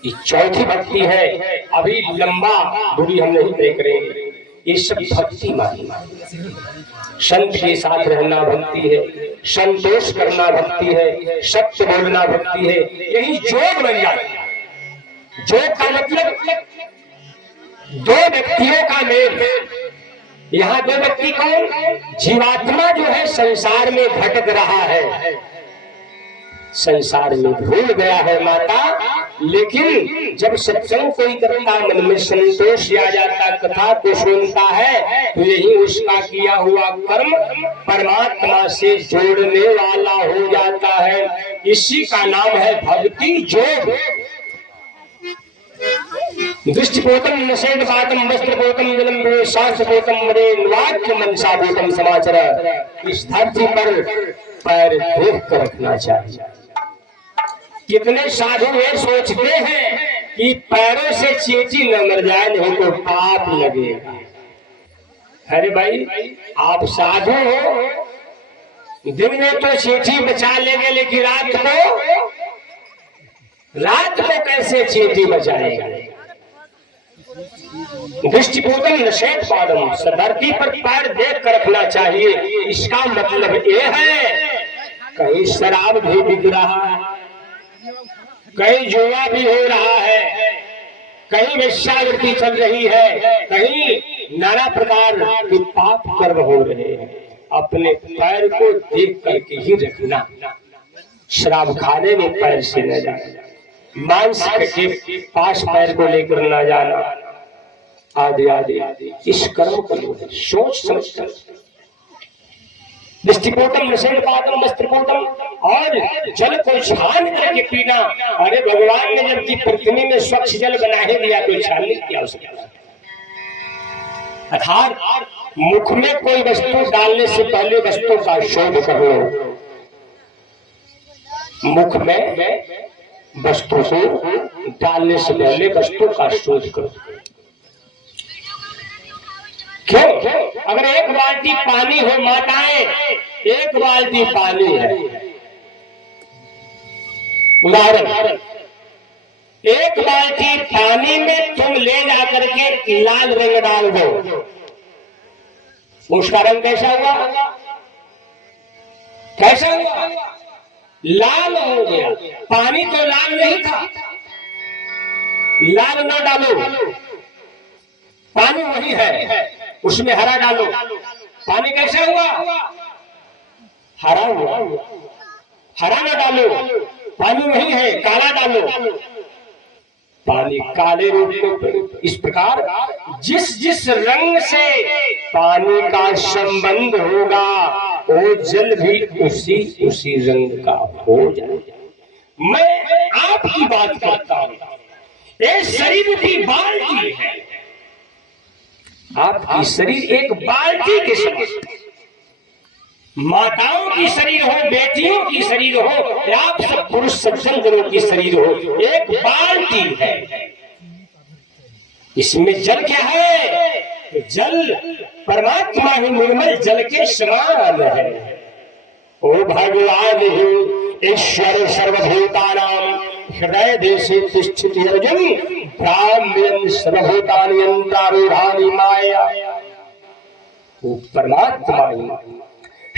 ये चौथी भक्ति है। अभी लंबा दूरी हम नहीं तय करेंगे, ये सब भक्ति मानी। संत के साथ रहना भक्ति है, संतोष करना भक्ति है, सत्य बोलना भक्ति है। यही जोग बन जाती है। जोग का मतलब दो व्यक्तियों का मेल। यहाँ दो व्यक्ति कौन? जीवात्मा जो है संसार में भटक रहा है, संसार में भूल गया है माता। लेकिन जब सत्संग कोई करता, मन में संतोष आ जाता, कथा को सुनता है, तो यही उसका किया हुआ कर्म परमात्मा से जोड़ने वाला हो जाता है। इसी का नाम है भक्ति योग। दृष्टिपोतम नशेदपातम वस्त्रपोतम जलम शास्त्रपोतम मरे वाक्य मनसापोतम समाचार। इस धरती पर पैर देख कर रखना चाहिए। कितने साधु ये सोचते हैं कि पैरों से चींटी न मर जाए, नहीं तो पाप लगेगा। अरे भाई, आप साधु हो, दिन में तो चींटी बचा लेंगे, लेकिन रात को कैसे चींटी बचाएगा? दृष्टिपूतम नशेद पादम, धरती पर पैर देख कर रखना चाहिए। इसका मतलब ये है, कहीं शराब भी बिक रहा है, कहीं जुआ भी हो रहा है, कहीं वेश्यावृत्ति चल रही है, कहीं नाना प्रकार के पाप कर्म हो रहे हैं। अपने पैर को देख करके ही रखना। शराब खाने में पैर से न जाना, मांस के पास पैर को लेकर न जाना, आदि आदि। इस कर्म को सोच समझ कर दृष्टिपोतम नशेदपातम वस्त्रपोतम, और जल को छान करके पीना। अरे भगवान ने जबकि पृथ्वी में स्वच्छ जल बना ही दिया, तो छानने की आवश्यकता। अर्थात मुख में कोई वस्तु डालने से पहले वस्तु का शोध कर लो। मुख में वस्तु को डालने से पहले वस्तु का शोध करो। क्यों? अगर एक बाल्टी पानी हो माताएं, एक बाल्टी पानी है, उदाहरण, एक बाल्टी पानी में तुम ले जाकर के लाल रंग डाल दो, उसका रंग कैसा हुआ? कैसा हुआ? लाल हो गया। पानी तो लाल नहीं था। लाल न डालो, पानी वही है, उसमें हरा डालो, पानी कैसा हुआ? हरा हुआ। हरा न डालो, पानी वही है, काला डालो, पानी काले रूप में। इस प्रकार जिस जिस रंग से पानी का संबंध होगा, वो जल भी उसी उसी रंग का हो जाएगा। मैं आपकी बात करता हूं, ये शरीर की बाल्टी है, आपकी शरीर एक बाल्टी के समान, माताओं की शरीर हो, बेटियों की शरीर हो, या आप सब पुरुष सज्जन जनों की शरीर हो, एक बाल्टी है। इसमें जल क्या है? तो जल परमात्मा ही निर्मल जल के समान है। ओ भगवान ही ईश्वर सर्वभूतानां हृदय देशे तिष्ठति अर्जुन ब्राह्मण सर्वभूतानि यंत्रारूढ़ानि माया। वो परमात्मा ही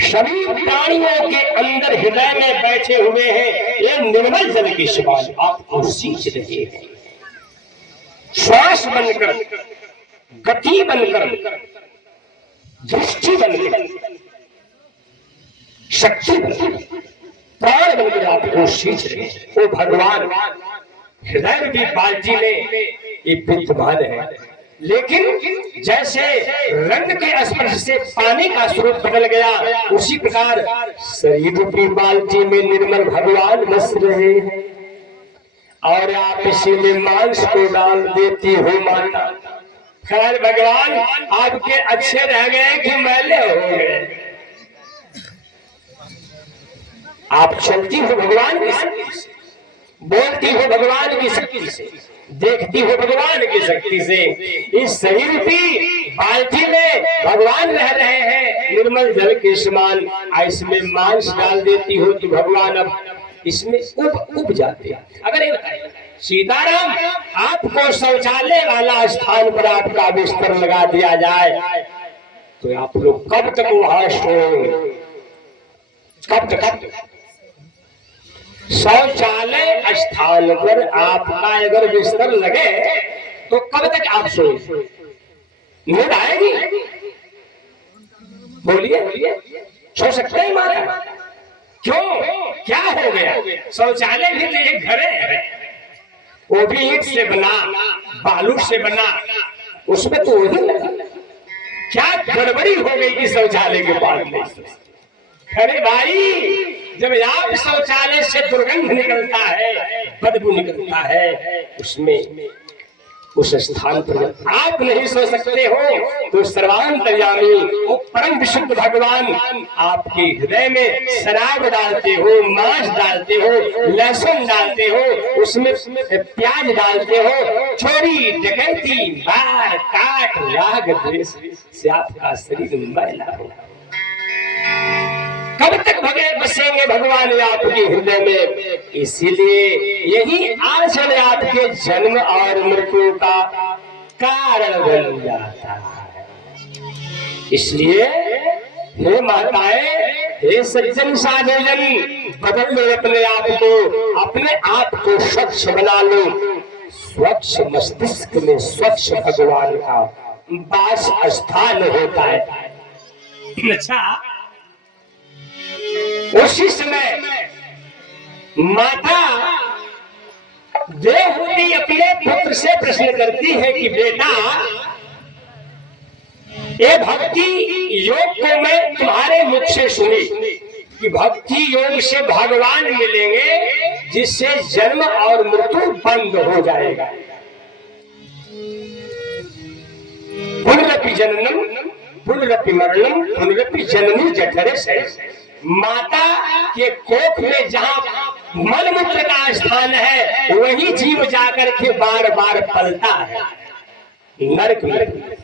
सभी प्राणियों के अंदर हृदय में बैठे हुए हैं। ये निर्मल जल के समान आपको सींच रहे हैं, श्वास बनकर, गति बनकर, दृष्टि बनकर, शक्ति बनकर, प्राण बनकर आपको सींच रहे हैं। वो भगवान हृदय की बाल्टी में ये विद्यमान है। लेकिन जैसे रंग के स्पर्श से पानी का स्वरूप बदल गया, उसी प्रकार शरीर की बाल्टी में निर्मल भगवान बस रहे हैं। और आप इसीलिए मांस को डाल देती हो माता। खैर भगवान आपके अच्छे रह गए कि मैले हो गए। आप चलती हो भगवान की शक्ति से, बोलती हो भगवान की शक्ति से, देखती हो भगवान की शक्ति से। इस शरीर की बाल्टी में भगवान रह रहे हैं निर्मल जल के समान। इसमें मांस डाल देती हो तो भगवान अब इसमें उब जाते हैं। अगर ये बताइए सीताराम, आपको शौचालय वाला स्थान पर आपका बिस्तर लगा दिया जाए तो आप लोग कब तक वहां सोएंगे? कब तक? शौचालय स्थान पर आपका अगर बिस्तर लगे तो कब तक आप सोएंगे? नींद आएगी? बोलिए, सो सकते हैं माता? क्यों, क्या हो गया? शौचालय भी तो एक घर है, वो भी ईंट से बना, बालू से बना, उसमें तो वही लगा। क्या गड़बड़ी हो गई कि शौचालय के पास नहीं? अरे भाई, जब आप शौचालय से दुर्गंध निकलता है, बदबू निकलता है, उसमें उस स्थान पर जब आप नहीं सो सकते हो तो सर्वांतर्यामी वो परम विशुद्ध भगवान आपके हृदय में शराब डालते हो, मांस डालते हो, लहसुन डालते हो, उसमें प्याज डालते हो, चोरी डकैती मार काट राग द्वेष से आपका शरीर मैला हो। कब तक बसेंगे भगवान आपके हृदय में? इसीलिए यही आंचल आपके जन्म और मृत्यु का कारण बन जाता है। इसलिए हे माताएं, हे सज्जन साधुजन, बदल लो अपने आप को स्वच्छ बना लो। स्वच्छ मस्तिष्क में स्वच्छ भगवान का वास स्थान होता है। अच्छा, उसी समय माता देवहूति अपने पुत्र से प्रश्न करती है कि बेटा, ये भक्ति योग को मैं तुम्हारे मुख से सुनी कि भक्ति योग से भगवान मिलेंगे जिससे जन्म और मृत्यु बंद हो जाएगा। पुनरपि जननम पुनरपि मरणम पुनरपि जननी जठरे शयनम। माता के कोख में जहां मलमूत्र का स्थान है, वही जीव जाकर के बार बार पलता है नरक में।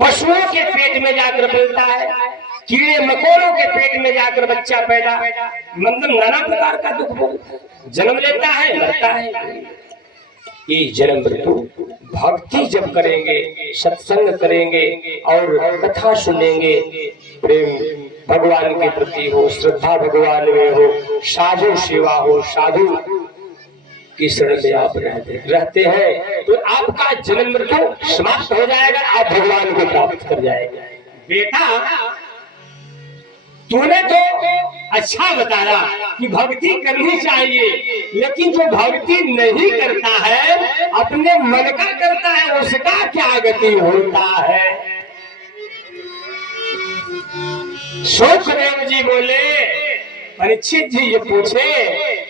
पशुओं के पेट में जाकर पलता है, कीड़े मकोड़ों के पेट में जाकर बच्चा पैदा, मतलब नाना प्रकार का दुख जन्म लेता है, मरता है। ये जन्म मृत्यु भक्ति जब करेंगे, सत्संग करेंगे और कथा सुनेंगे, प्रेम भगवान के प्रति हो, श्रद्धा भगवान में हो, साधु सेवा हो, साधु की शरण में आप रहते हैं तो आपका जन्म मृत्यु समाप्त हो जाएगा, आप भगवान को प्राप्त कर जाएंगे। बेटा, तूने तो अच्छा बताया कि भक्ति करनी चाहिए, लेकिन जो भक्ति नहीं करता है, अपने मन का करता है, उसका क्या गति होता है? सुखदेव जी बोले, परीक्षित जी ये पूछे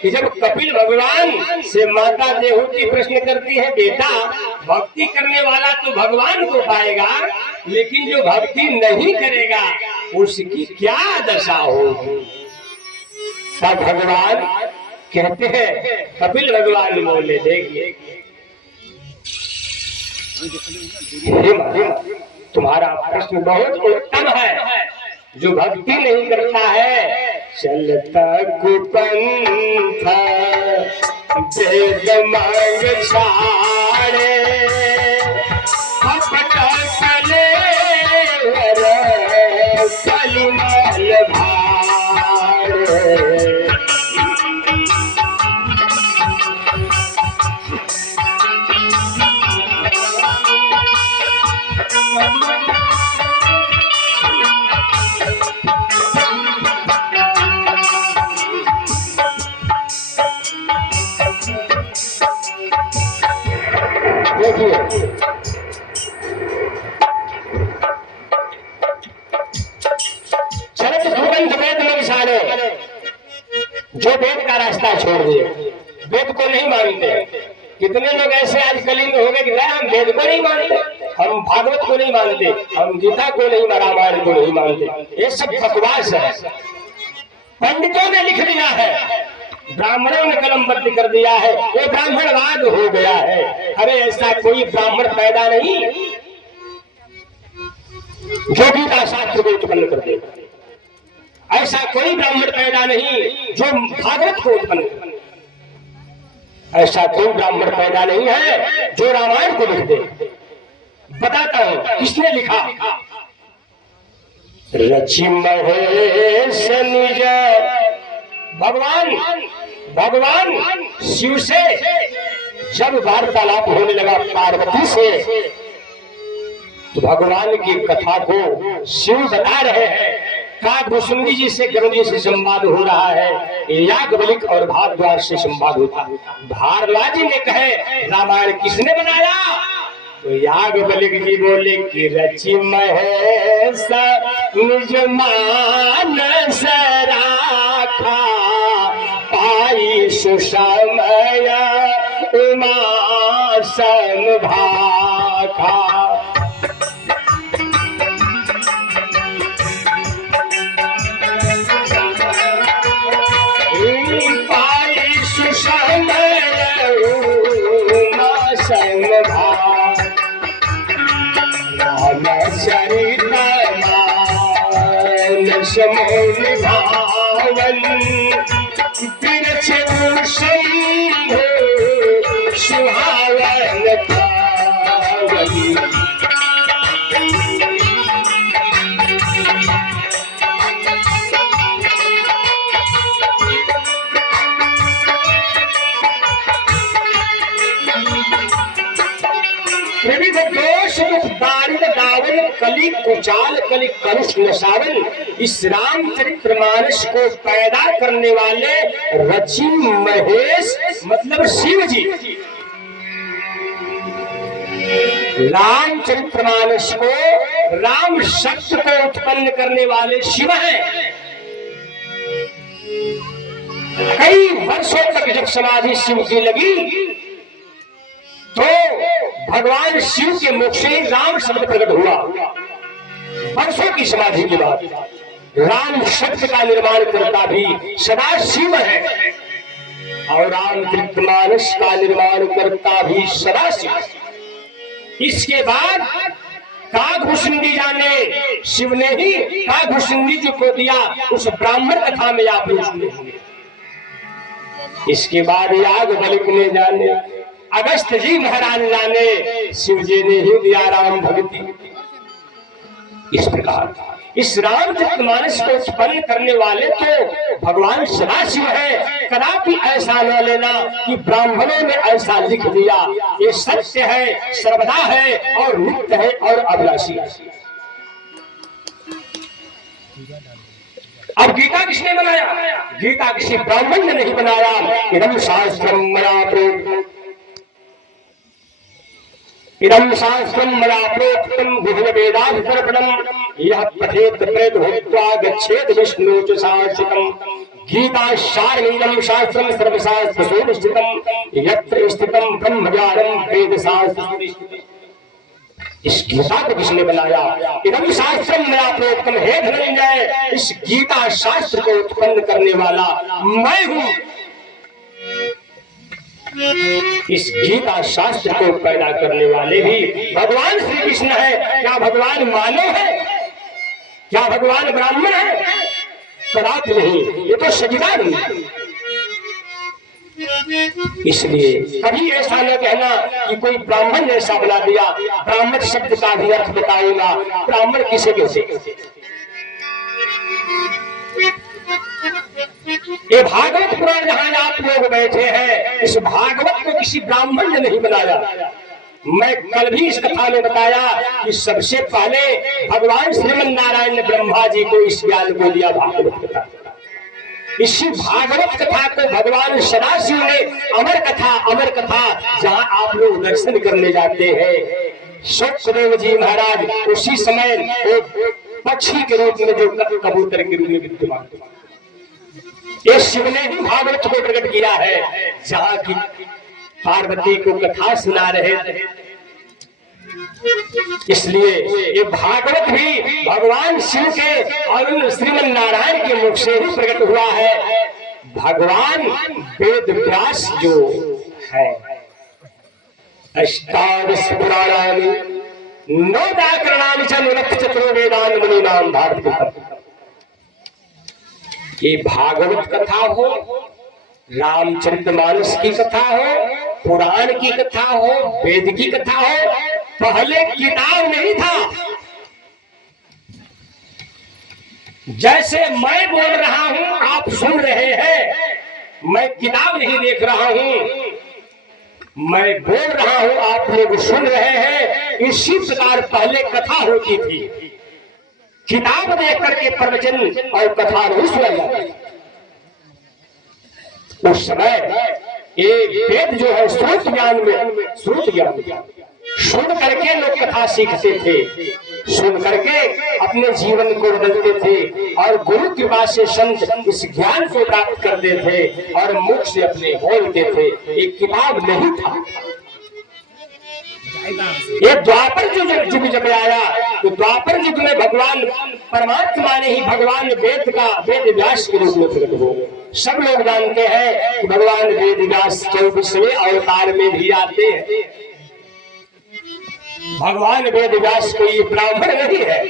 कि जब कपिल भगवान से माता देवहूति प्रश्न करती है, बेटा भक्ति करने वाला तो भगवान को पाएगा, लेकिन जो भक्ति नहीं करेगा उसकी क्या दशा होगी। तब भगवान कहते हैं, कपिल भगवान बोले, देखिए तुम्हारा प्रश्न बहुत उत्तम है। जो भक्ति नहीं करता है, चलता कुपंथ वेद मांग छाड़े, कपट चले कलिमल भाड़े। चलत दुर्गंध वेद में सारे, जो वेद का रास्ता छोड़ दिए, वेद को नहीं मानते। कितने लोग ऐसे आज कलिंग हो गए कि हम वेद को नहीं मानते, हम भागवत को नहीं मानते, हम गीता को नहीं, रामायण को नहीं मानते। ये सब बकवास है। पंडितों ने लिख दिया है, ब्राह्मणों ने कलमबद्ध कर दिया है, वो ब्राह्मणवाद हो गया है। अरे ऐसा कोई ब्राह्मण पैदा नहीं जो गीता शास्त्र को उत्पन्न कर दे। ऐसा कोई ब्राह्मण पैदा नहीं जो भागवत को उत्पन्न करे। ऐसा कोई ब्राह्मण पैदा नहीं है जो रामायण को लिख दे। बताता हूं किसने लिखा। रचि महेश निज भगवान शिव से जब वार्तालाप होने लगा पार्वती से, तो भगवान की कथा को शिव बता रहे हैं। काकभूषुंडी जी से गरुड़ जी से संवाद हो रहा है, याज्ञवल्क्य और भारद्वाज से संवाद होता है। भारद्वाज जी ने कहे रामायण किसने बनाया, तो याज्ञवल्क्य जी बोले कि रचि महेश निज मानस राखा, पाई सुषमय उमा समभाखा। पाई सुषमय उमा समभाखा, रामचरित मानस मोहि भावन, सुहावन पावन। विविध दोष दुख दारिद्र दावन, कलि कुचाल कलि कलुष नशावन, इस रामचरितमानस को पैदा करने वाले रचि महेश मतलब शिव जी, रामचरितमानस को राम शब्द को उत्पन्न करने वाले शिव हैं। कई वर्षों तक जब समाधि शिव की लगी, तो भगवान शिव के मुख से राम शब्द प्रकट हुआ। वर्षों की समाधि के बाद राम शब्द का निर्माण करता भी सदा शिव है, और रामचरितमानस का निर्माण करता भी सदा शिव। इसके बाद काकभूषुंडी जाने, शिव ने ही काकभूषुंडी जी को दिया, उस ब्राह्मण कथा में आप लोग सुने होंगे। इसके बाद याज्ञवल्क्य ने जाने, अगस्त जी महाराज जाने, शिव जी ने ही दिया राम भक्ति। इस प्रकार इस रामचरितमानस को उत्पन्न करने वाले तो भगवान सदाशिव है। कदापि ऐसा न लेना कि ब्राह्मणों ने ऐसा लिख दिया। ये सत्य है, सर्वदा है और नित्य है और अविनाशी है। अब गीता किसने बनाया? गीता किसी ब्राह्मण ने नहीं बनाया। इदं शास्त्रम मया प्रोक्तम, इदं शास्त्रम मया प्रोक्तम विधिं वेदाधिकरणम, यः पठेत् प्रेत भूत्वा गच्छेत् विष्णु च शाश्वतम्। गीता सारमीदं शास्त्रम सर्वशास्त्र सुनिश्चितम यत्र स्थितम ब्रह्मज्ञानम वेद शास्त्र। इस गीता को किसने बनाया? इदम शास्त्रम मया प्रोक्तम हे धनंजय, इस गीता शास्त्र को उत्पन्न करने वाला मैं हूं। इस गीता शास्त्र को पैदा करने वाले भी भगवान श्री कृष्ण है। क्या भगवान मानव है? क्या भगवान ब्राह्मण है? कदापि नहीं, ये तो सजदा नहीं। इसलिए कभी ऐसा न कहना कि कोई ब्राह्मण ने ऐसा बना दिया। ब्राह्मण शब्द का भी अर्थ बताऊंगा। ब्राह्मण किसे कहते? ये भागवत पुराण जहां आप लोग बैठे हैं, इस भागवत को किसी ब्राह्मण ने नहीं बनाया। मैं कल भी इस कथा में बताया कि सबसे पहले भगवान श्रीमन नारायण ने ब्रह्मा जी को इस ज्ञान को दिया भागवत कथा। इसी भागवत कथा को भगवान सदाशिव ने अमर कथा जहां आप लोग दर्शन करने जाते हैं, सुखदेव जी महाराज उसी समय एक पक्षी के रूप में जो कबूतर के रूप में विद्यमान, ये शिव ने ही भागवत को प्रकट किया है। जहां की पार्वती को कथा सुना रहे थे, इसलिए ये भागवत भी भगवान शिव के और श्रीमन नारायण के मुख से ही प्रकट हुआ है। भगवान वेद व्यास जो है, अष्टादश पुराणानि नौ व्याकरणानि च निरक्त चतुर्वेदान् मुनीनां भारत। ये भागवत कथा हो, रामचरितमानस की कथा हो, पुराण की कथा हो, वेद की कथा हो, पहले किताब नहीं था। जैसे मैं बोल रहा हूं, आप सुन रहे हैं, मैं किताब नहीं देख रहा हूं, मैं बोल रहा हूं, आप लोग सुन रहे हैं। इसी प्रकार पहले कथा होती थी। किताब देख करके प्रवचन और कथा नहीं सुना जाता। उस समय एक वेद जो है श्रुत ज्ञान सुन करके लोग कथा सीखते थे, सुन करके अपने जीवन को बदलते थे और गुरु कृपा से संत इस ज्ञान को प्राप्त करते थे और मुख से अपने बोलते थे। एक किताब नहीं था। ये द्वापर युग जब आया तो द्वापर युग में भगवान परमात्मा ने ही भगवान वेद व्यास के रूप में प्रकट हो। सब लोग जानते हैं कि भगवान वेद व्यास 24वें अवतार में भी आते हैं। भगवान वेद व्यास कोई ब्राह्मण नहीं है,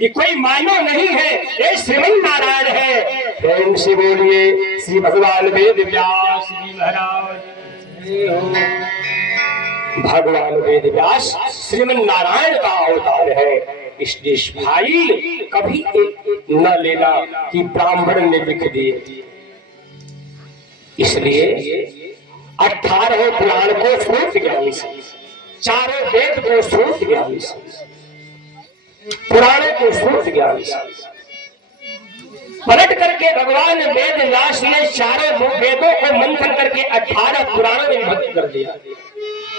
ये कोई मानव नहीं है, ये श्रीमन नारायण है। प्रेम से बोलिए श्री भगवान वेद व्यास जी महाराज। भगवान वेद व्यास श्रीमन नारायण का अवतार है। इसलिए भाई कभी न लेना कि ब्राह्मण ने लिख दिए। इसलिए 18 पुराण को श्रुत ज्ञानी से, चारों वेद को श्रुत ज्ञानी से, पुराणों को श्रुत ज्ञानी से पलट करके भगवान वेद व्यास ने चारों वेदों को मंथन करके 18 पुराणों में विभक्त कर दिया,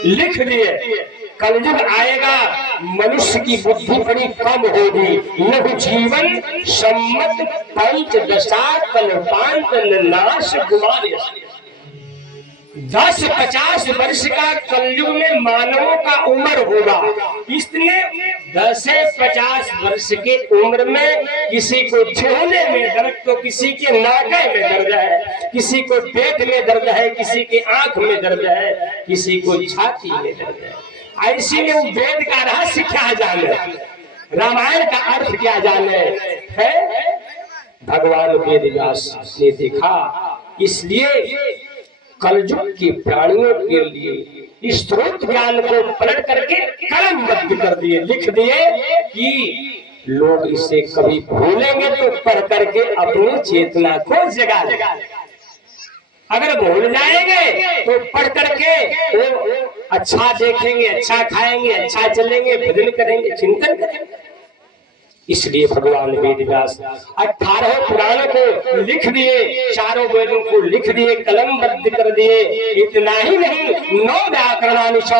लिख दिए। कलयुग आएगा, मनुष्य की बुद्धि बड़ी कम होगी। लघु जीवन सम्मत पंच दशा कल्पांत नाश गुमान। 10-50 वर्ष का कलयुग में मानवों का उम्र होगा। इसलिए 10-50 वर्ष की उम्र में किसी को ठेहुने में दर्द तो किसी के नाके में दर्द है, किसी को पेट में दर्द है, किसी के आंख में दर्द है, किसी को छाती में दर्द है। ऐसी में वेद का रहस्य क्या जाने, रामायण का अर्थ क्या जाने है। भगवान वेद व्यास ने देखा, इसलिए कलयुग के प्राणियों के लिए इस स्रोत ज्ञान को पलट करके कलमबद्ध कर दिए, लिख दिए कि लोग इसे कभी भूलेंगे तो पढ़ करके अपनी चेतना को जगा देगा। अगर भूल जाएंगे तो पढ़ करके वो अच्छा देखेंगे, अच्छा खाएंगे, अच्छा चलेंगे, भजन करेंगे, चिंतन करेंगे। इसलिए भगवान वेद व्यास 18 पुराणों को लिख दिए, चारों वेदों को लिख दिए, कलमबद्ध कर दिए। इतना ही नहीं, 9 व्याकरणानि च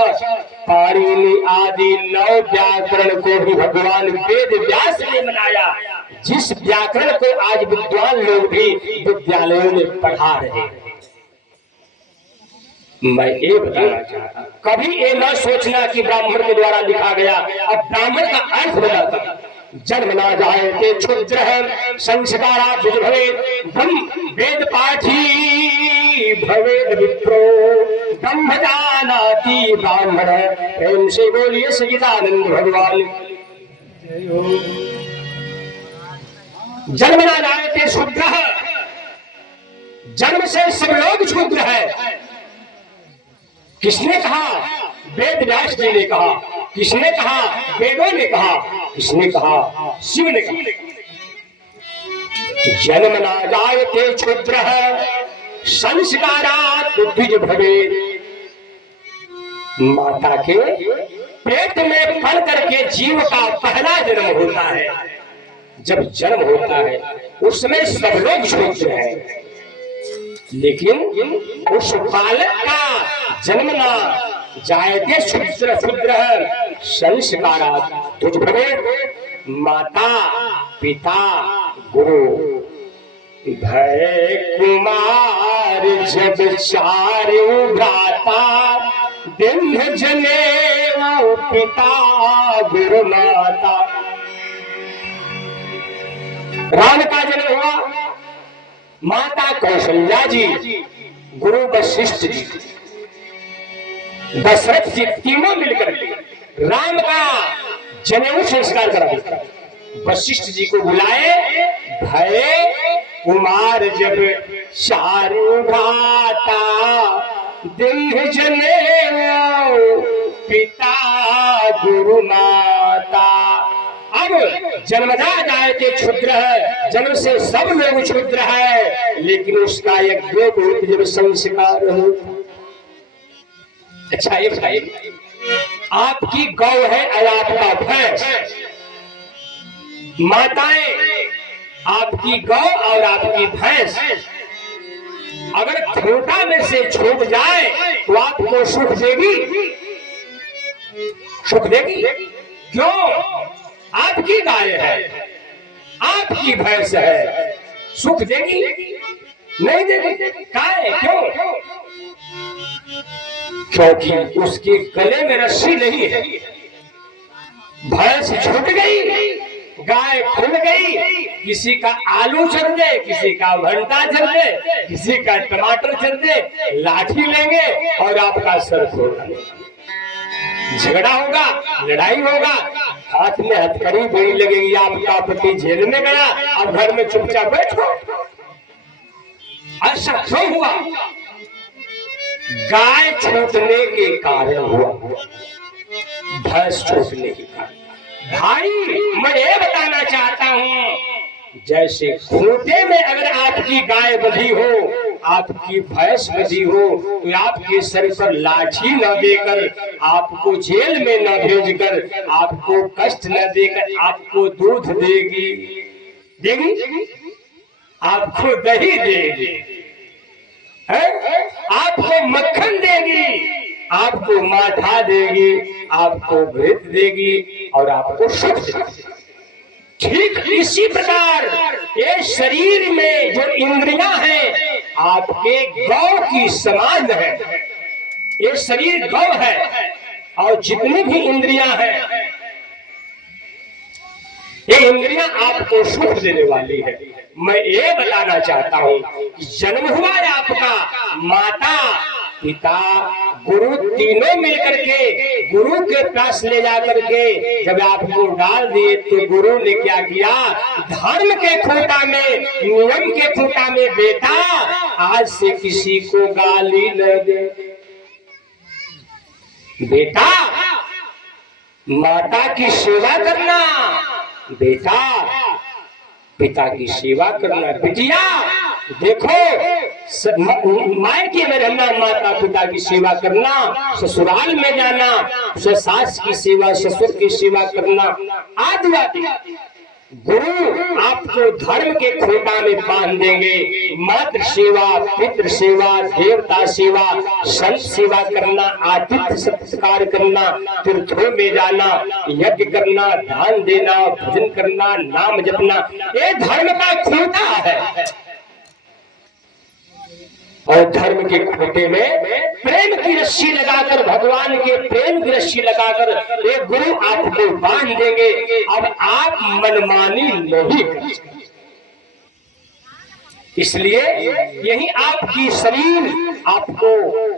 पाणिनि आदि 9 व्याकरण को भी भगवान वेद व्यास ने बनाया। जिस व्याकरण को आज विद्वान लोग भी विद्यालयों में पढ़ा रहे हैं। मैं ये बताना चाहता, कभी ये न सोचना कि ब्राह्मण के द्वारा लिखा गया। अब ब्राह्मण का अर्थ बताता, जन्म ना जायते क्षुद्र संस्कारा भवे ब्रह्म वेद पाठी भवेद विप्रो ब्रह्म जानाति ब्राह्मण। प्रेम से बोलिए सच्चिदानंद भगवान। जन्म ना जायते क्षुद्र, जन्म से सब लोग क्षुद्र है। किसने कहा? वेद व्यास जी ने कहा। किसने कहा? वेदों ने कहा। किसने कहा? शिव ने कहा। जन्म ना जायते क्षुद्र संस्कारात् द्विज भवेत्। माता के पेट में पल करके जीव का पहला जन्म होता है। जब जन्म होता है उसमें सब लोग क्षुद्र हैं, लेकिन उस बालक का जन्मना जायते क्षुद्र क्षुद्र संस्कारात् द्विज भवेत्। माता पिता गुरु भय कुमार जब चारु भ्राता बिंध जनेऊ पिता गुरु माता। राम का जन्म हुआ, माता कौशल्या जी, गुरु वशिष्ठ जी, दशरथ जी, तीनों मिलकर के राम का जनेऊ संस्कार करा दिया। वशिष्ठ जी को बुलाए, भय कुमार जब चारु भ्राता बिंध जनेऊ पिता गुरु माता। अब जन्मदा जायते क्षुद्र है, जन्म से सब लोग क्षुद्र है, लेकिन उसका एक दो जब संस्कार हो। अच्छा ये बताइए, आपकी गौ है और आपका भैंस, माताएं आपकी गौ और आपकी भैंस अगर खूंटा में से छूट जाए तो आपको सुख देगी? सुख देगी? क्यों? आपकी गाय है, आपकी भैंस है, सुख देगी? नहीं देगी। काहे? क्यों? क्योंकि उसके गले में रस्सी नहीं है। भैंस छूट गई, गाय खुल गई, किसी का आलू चल दे, किसी का भंटा चल दे, किसी का टमाटर चल दे, लाठी लेंगे और आपका सर फोड़, झगड़ा होगा, लड़ाई होगा, हाथ में हथकड़ी बड़ी लगेगी, आपका पति जेल में गया, अब घर में चुपचाप बैठो। ऐसा क्यों हुआ? गाय छूटने के कारण हुआ, भैंस छूटने के कारण। भाई मैं ये बताना चाहता हूं, जैसे खूंटे में अगर आपकी गाय बंधी हो, आपकी भैंस बंधी हो, तो आपके सर पर लाठी न देकर, आपको जेल में न भेजकर, आपको कष्ट न देकर आपको दूध देगी, देगी? आपको दही देगी, आपको मक्खन देगी, आपको माठा देगी, आपको घृत देगी और आपको सुख देगी। ठीक इसी प्रकार ये शरीर में जो इंद्रियां हैं आपके गौ की समान है। ये शरीर गौ है और जितनी भी इंद्रियां हैं ये इंद्रियां आपको सुख देने वाली है। मैं ये बताना चाहता हूं कि जन्म हुआ है आपका, माता पिता गुरु तीनों मिलकर के गुरु के पास ले जाकर के जब आपको डाल दिए, तो गुरु ने क्या किया? धर्म के खूंटा में, नियम के खूंटा में, बेटा आज से किसी को गाली न दे, बेटा माता की सेवा करना, बेटा पिता की सेवा करना, बिटिया देखो मायके में रहना, माता पिता की सेवा करना, ससुराल में जाना, सास की सेवा, ससुर की सेवा करना, आदि आदि। गुरु आपको धर्म के खोटा में बांध देंगे। मातृ सेवा, पितृ सेवा, देवता सेवा, संत सेवा करना, आतिथ्य सत्कार करना, तीर्थों में जाना, यज्ञ करना, दान देना, भजन करना, नाम जपना, ये धर्म का खोटा है। और धर्म के खोटे में प्रेम की रस्सी लगाकर, भगवान के प्रेम की रस्सी लगाकर एक गुरु आपको बांध देंगे। अब आप मनमानी नहीं कर सकते। इसलिए यही आपकी शरीर आपको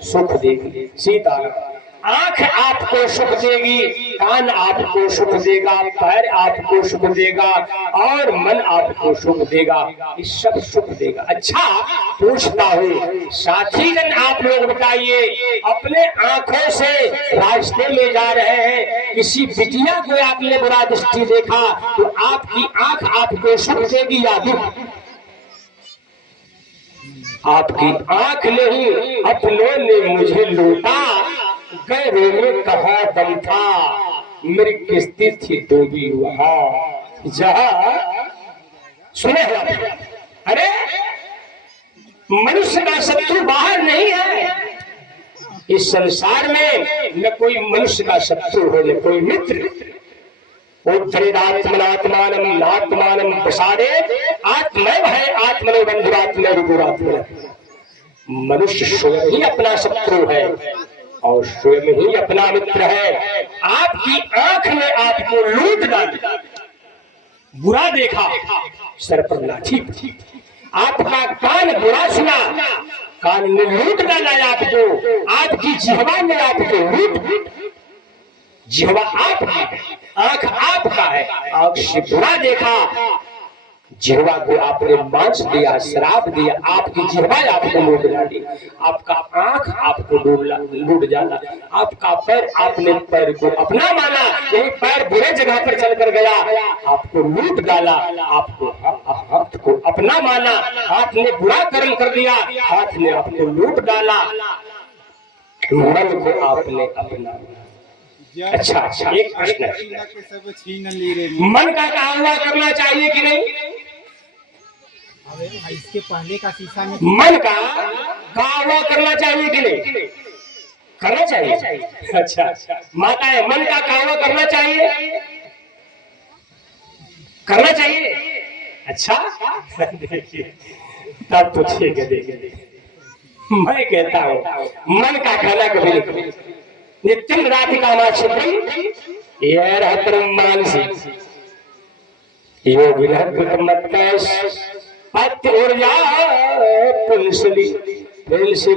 सुख देगी, सीताराम। आंख आपको सुख देगी, कान आपको सुख देगा, पैर आपको सुख देगा और मन आपको सुख देगा, ये सब सुख देगा। अच्छा पूछता हूँ साथी जन, आप लोग बताइए, अपने आंखों से रास्ते में जा रहे हैं, किसी बिटिया को आपने बुरा दृष्टि देखा तो आपकी आंख आपको सुख देगी या दुख? आपकी आंख नहीं, अपनों ने मुझे लूटा, गैरों में कहा दम था, मेरी किस्ती थी डूबी वहां जहां। सुने हैं? अरे मनुष्य का शत्रु बाहर नहीं है। इस संसार में न कोई मनुष्य का शत्रु हो, न कोई मित्र। उद्धरेदात्मनात्मानम नात्मानम प्रसादेत, आत्मैव है आत्मनो बंधुरात्मे विदुरात्मन। मनुष्य स्वयं ही अपना शत्रु है और स्वयं ही अपना मित्र है। आपकी आंख ने आपको लूट डाला, बुरा देखा, सर पर लाठी, आपका कान बुरा सुना, कान ने लूट डाला आपको, आपकी जिह्वा ने आपको लूट, जिह्वा आपकी, आंख आपका है, आंख से बुरा देखा, जिह्वा को आपने मांस दिया, श्राप दिया, आपकी जिह्वा आपको लूट डाली, आपका आंख आपको लूट डाला, आपका पैर, आपने पैर को अपना माना, यही पैर बुरे जगह पर चलकर गया, आपको लूट डाला, आपको हाथ को अपना माना, हाथ ने बुरा कर्म कर दिया, हाथ ने आपको लूट डाला, मन को आपने अपना। अच्छा अच्छा, एक प्रश्न, मन का कहा हुआ करना चाहिए कि नहीं? इसके पहले का शीशा में मन का कहा हुआ करना चाहिए कि नहीं? करना चाहिए। अच्छा माता है, मन का कहा हुआ करना चाहिए, करना चाहिए। अच्छा देखिए, तब तो ठीक है। देखिए मैं कहता हूँ मन का कहना कभी नहीं। नित्यम राधिका माक्षिप्री ये रहतर मानसी योगी पत्य ऊर्जा पुंसली बोली से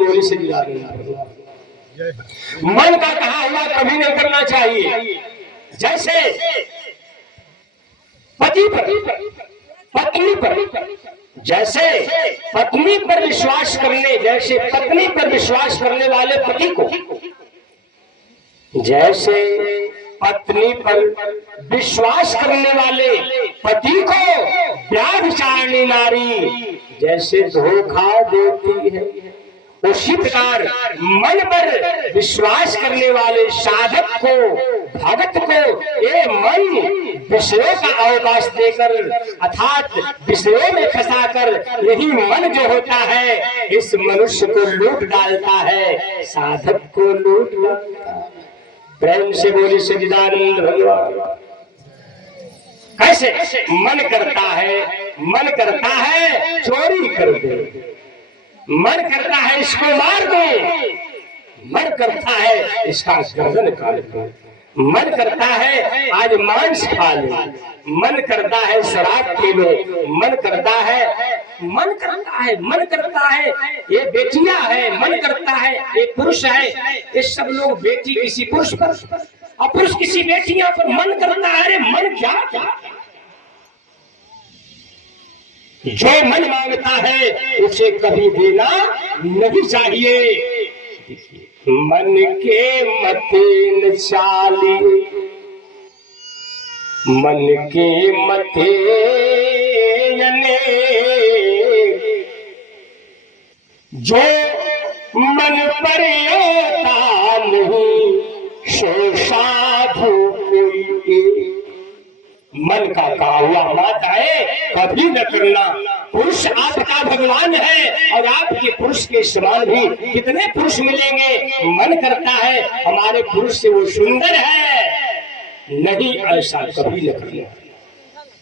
मन का कहा हुआ कभी नहीं करना चाहिए। जैसे पति पर, पत्नी पर, जैसे पत्नी पर विश्वास करने, जैसे पत्नी पर विश्वास करने वाले पति को, जैसे पत्नी पर विश्वास करने वाले पति को व्यभिचारिणी नारी जैसे धोखा देती है, उसी प्रकार मन पर विश्वास करने वाले साधक को, भगत को ये मन विषयों का अवकाश देकर अर्थात विषयों में फंसाकर यही मन जो होता है इस मनुष्य को लूट डालता है, साधक को लूट डालता है। प्रेम से बोली सच्चिदानंद भगवान। कैसे? मन करता है चोरी कर दे, मन करता है इसको मार दो, मन करता है इसका गर्दन काट दो, मन करता है आज मांस खा लो, मन करता है शराब पी लो, मन करता है ये बेटियां है, मन करता है ये पुरुष है, ये सब लोग बेटी किसी पुरुष पर और पुरुष किसी बेटियां पर मन करता है। अरे मन क्या क्या, जो मन मांगता है उसे कभी देना नहीं चाहिए। मन के मते चाली, मन के मते जो मन पर आता नहीं सो साधु कोई, मन का कहा हुआ माताएं कभी न करना। पुरुष आपका भगवान है और आपके पुरुष के समान भी कितने पुरुष मिलेंगे। मन करता है हमारे पुरुष से वो सुंदर है, नहीं, ऐसा कभी न करना।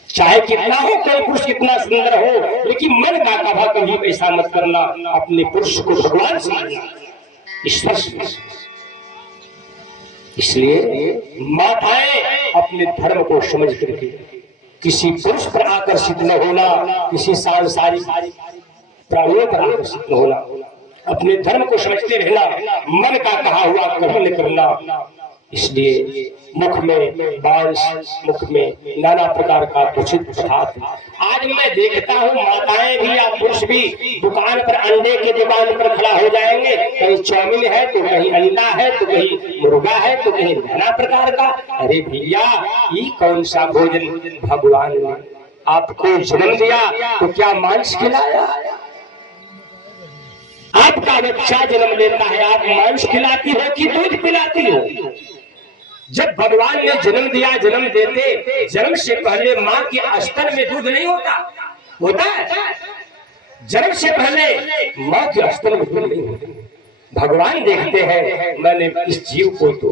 चाहे कितना हो, कोई पुरुष कितना सुंदर हो, लेकिन मन का कहा कभी ऐसा मत करना। अपने पुरुष को भगवान समझना, ईश्वर समझना। इसलिए माताएं अपने धर्म को समझ करके किसी पुरुष पर आकर्षित न होना, किसी सांसारिक प्राणियों पर आकर्षित न होना, अपने धर्म को समझते रहना, मन का कहा हुआ कभी न करना। इसलिए मुख में बांस, मुख में नाना प्रकार का दूषित पदार्थ। आज मैं देखता हूँ माताएं भी या पुरुष भी दुकान पर, अंडे की दुकान पर खड़ा हो जाएंगे। कहीं चाउमीन है तो कहीं अंडा है तो कहीं मुर्गा है तो कहीं नाना प्रकार का। अरे भैया, ये कौन सा भोजन भगवान ने आपको जन्म दिया तो क्या मांस खिलाया? आपका बच्चा जन्म लेता है, आप मांस खिलाती हो कि दूध पिलाती हो? जब भगवान ने जन्म दिया, जन्म देते जन्म से पहले माँ के स्तन में दूध नहीं होता? होता है? जन्म से पहले माँ के स्तन में दूध नहीं होता। भगवान देखते हैं मैंने इस जीव को तो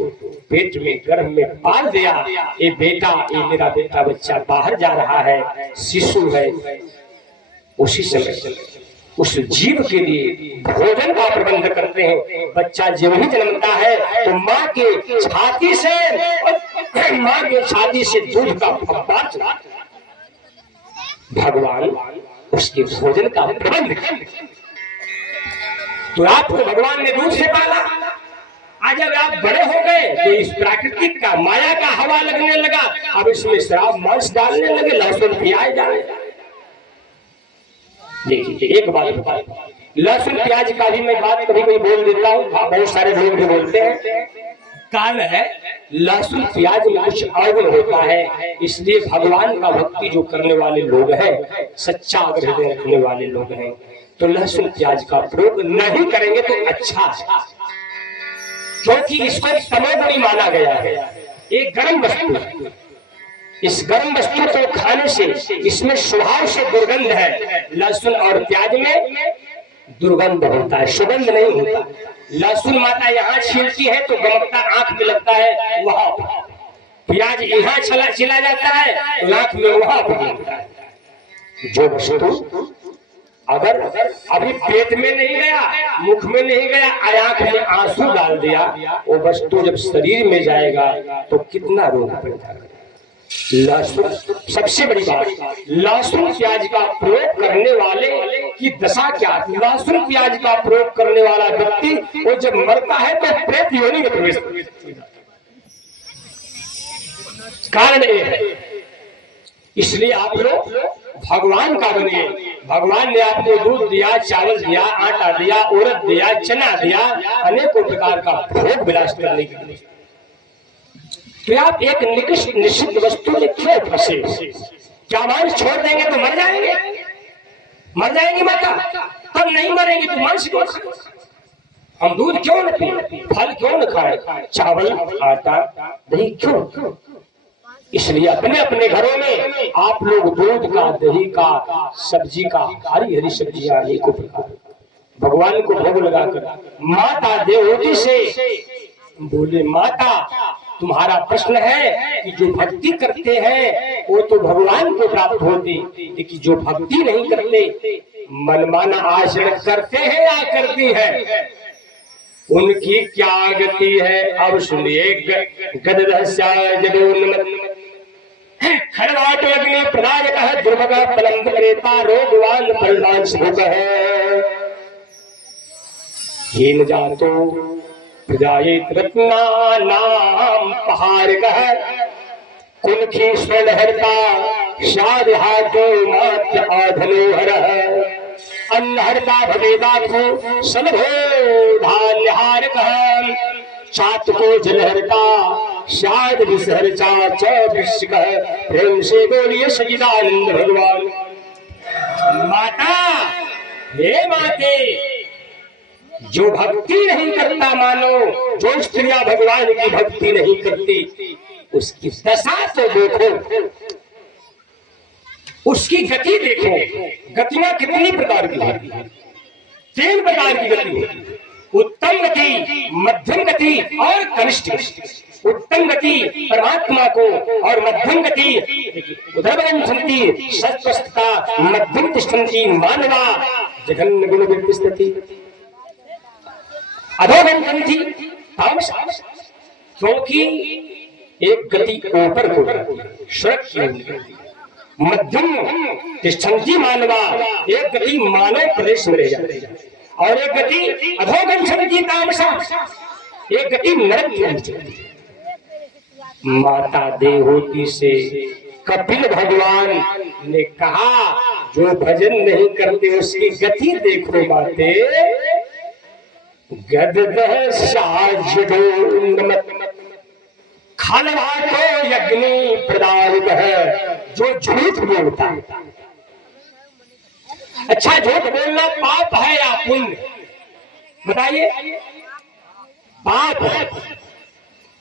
पेट में गर्भ में पाल दिया, ये बेटा, ये मेरा बेटा बच्चा बाहर जा रहा है, शिशु है। उसी समय उस जीव के लिए भोजन का प्रबंध करते हैं। बच्चा जब ही जन्मता है तो माँ के छाती से दूध का फव्वारा चलता है। भगवान उसके भोजन का प्रबंध करते। तो आपको भगवान ने दूध से पाला। आज जब आप बड़े हो गए तो इस प्राकृतिक का, माया का हवा लगने लगा, अब इसमें शराब मांस डालने लगे, लहसुन प्याज डालने लगे। देखिए एक बात बताओ, लहसुन प्याज का भी मैं बात कभी कभी बोल देता हूँ, बहुत सारे लोग भी बोलते हैं। कारण है लहसुन प्याज में कुछ अवगुण होता है। इसलिए भगवान का भक्ति जो करने वाले लोग हैं, सच्चा हृदय रखने वाले लोग हैं, तो लहसुन प्याज का प्रयोग नहीं करेंगे तो अच्छा है। क्योंकि इसको तमोगुणी माना गया है, एक गर्म वस्तु है। इस गर्म वस्तु को खाने से इसमें स्वभाव से दुर्गंध है। लहसुन और प्याज में दुर्गंध होता है, सुगंध नहीं होता। लहसुन माता यहाँ छीलती है तो गमकता आंख में लगता है, वहां प्याज यहाँ छिला जाता है तो आंख में वहां पर लगता है। जो वस्तु अगर अभी पेट में नहीं गया, मुख में नहीं गया, आंख में आंसू डाल दिया, वो वस्तु जब शरीर में जाएगा तो कितना रोना पैदा करेगा। लहसुन, सबसे बड़ी बात, लहसुन प्याज का प्रयोग करने वाले की दशा क्या है? लहसुन प्याज का प्रयोग करने वाला व्यक्ति वो जब मरता है तो प्रेत योनि में प्रवेश करता है। कारण ये है। इसलिए आप लोग भगवान का बनिए। भगवान ने आपको दूध दिया, चावल दिया, आटा दिया, उड़द दिया, चना दिया, अनेकों प्रकार का भोग विलास करने के लिए। तो आप एक निश्चित वस्तु में क्यों फंसे? क्या मांस छोड़ देंगे तो मर जाएंगे? मर जाएंगी माता? तब नहीं मरेंगे तो मांस क्यों खाएं? हम दूध क्यों न पिए, फल क्यों न खाएं, चावल, आटा, दही क्यों? इसलिए अपने अपने घरों में आप लोग दूध का, दही का, सब्जी का, हरी हरी सब्जियां अनेकों प्रकार भगवान को भोग लगाकर माता देवहूति से बोले, माता तुम्हारा प्रश्न है कि जो भक्ति करते हैं वो तो भगवान को प्राप्त होती, लेकिन जो भक्ति नहीं करते, मनमाना आचरण करते हैं या करती है, उनकी क्या गति है? अब सुनिए। खड़वाट अग्नि प्रदायक दुर्भग पलंग प्रेता रोगवान परिणाम सुख है। हीन जातो प्रजायित रत्ना नाम पहाड़ कह कुंखी स्वर्ण हरता शाद हाथो मात्र आधनोहर अन्न हरता भवेदा को सलभो धान्यहार कह चात को जलहरता शाद विसहर चाच कह। प्रेम से बोलिए सच्चिदानंद भगवान। माता, हे माते, जो भक्ति नहीं करता, मानो जो स्त्रियां भगवान की भक्ति नहीं करती, उसकी दशा तो देखो। उसकी गति देखो, गतियां कितनी प्रकार की होती है। 3 प्रकार की गति होती है, उत्तम गति, मध्यम गति और कनिष्ठ गति। उत्तम गति परमात्मा को और मध्यम गति उदरबलं सन्ति सत्वस्थता मध्यम तिष्ठन्ति मानवा जघन्य गुण विस्तिति अधोगम सन्ति तामसा। क्योंकि एक गति ऊपर को सुरक्षित, मध्यम तिष्ठन्ति मानवा, एक गति मानव प्रदेश में रह जाते हैं, और एक गति अधोगम सन्ति तामसा, एक गति नरक में चलती है। माता देवहूति से कपिल भगवान ने कहा, जो भजन नहीं करते उसकी गति देखो माते। गदगह साजडोन्नमत खलवातो यज्ञ प्रदायक है, जो झूठ बोलता है। अच्छा, झूठ बोलना पाप है या पुण्य? बताइए। पाप है।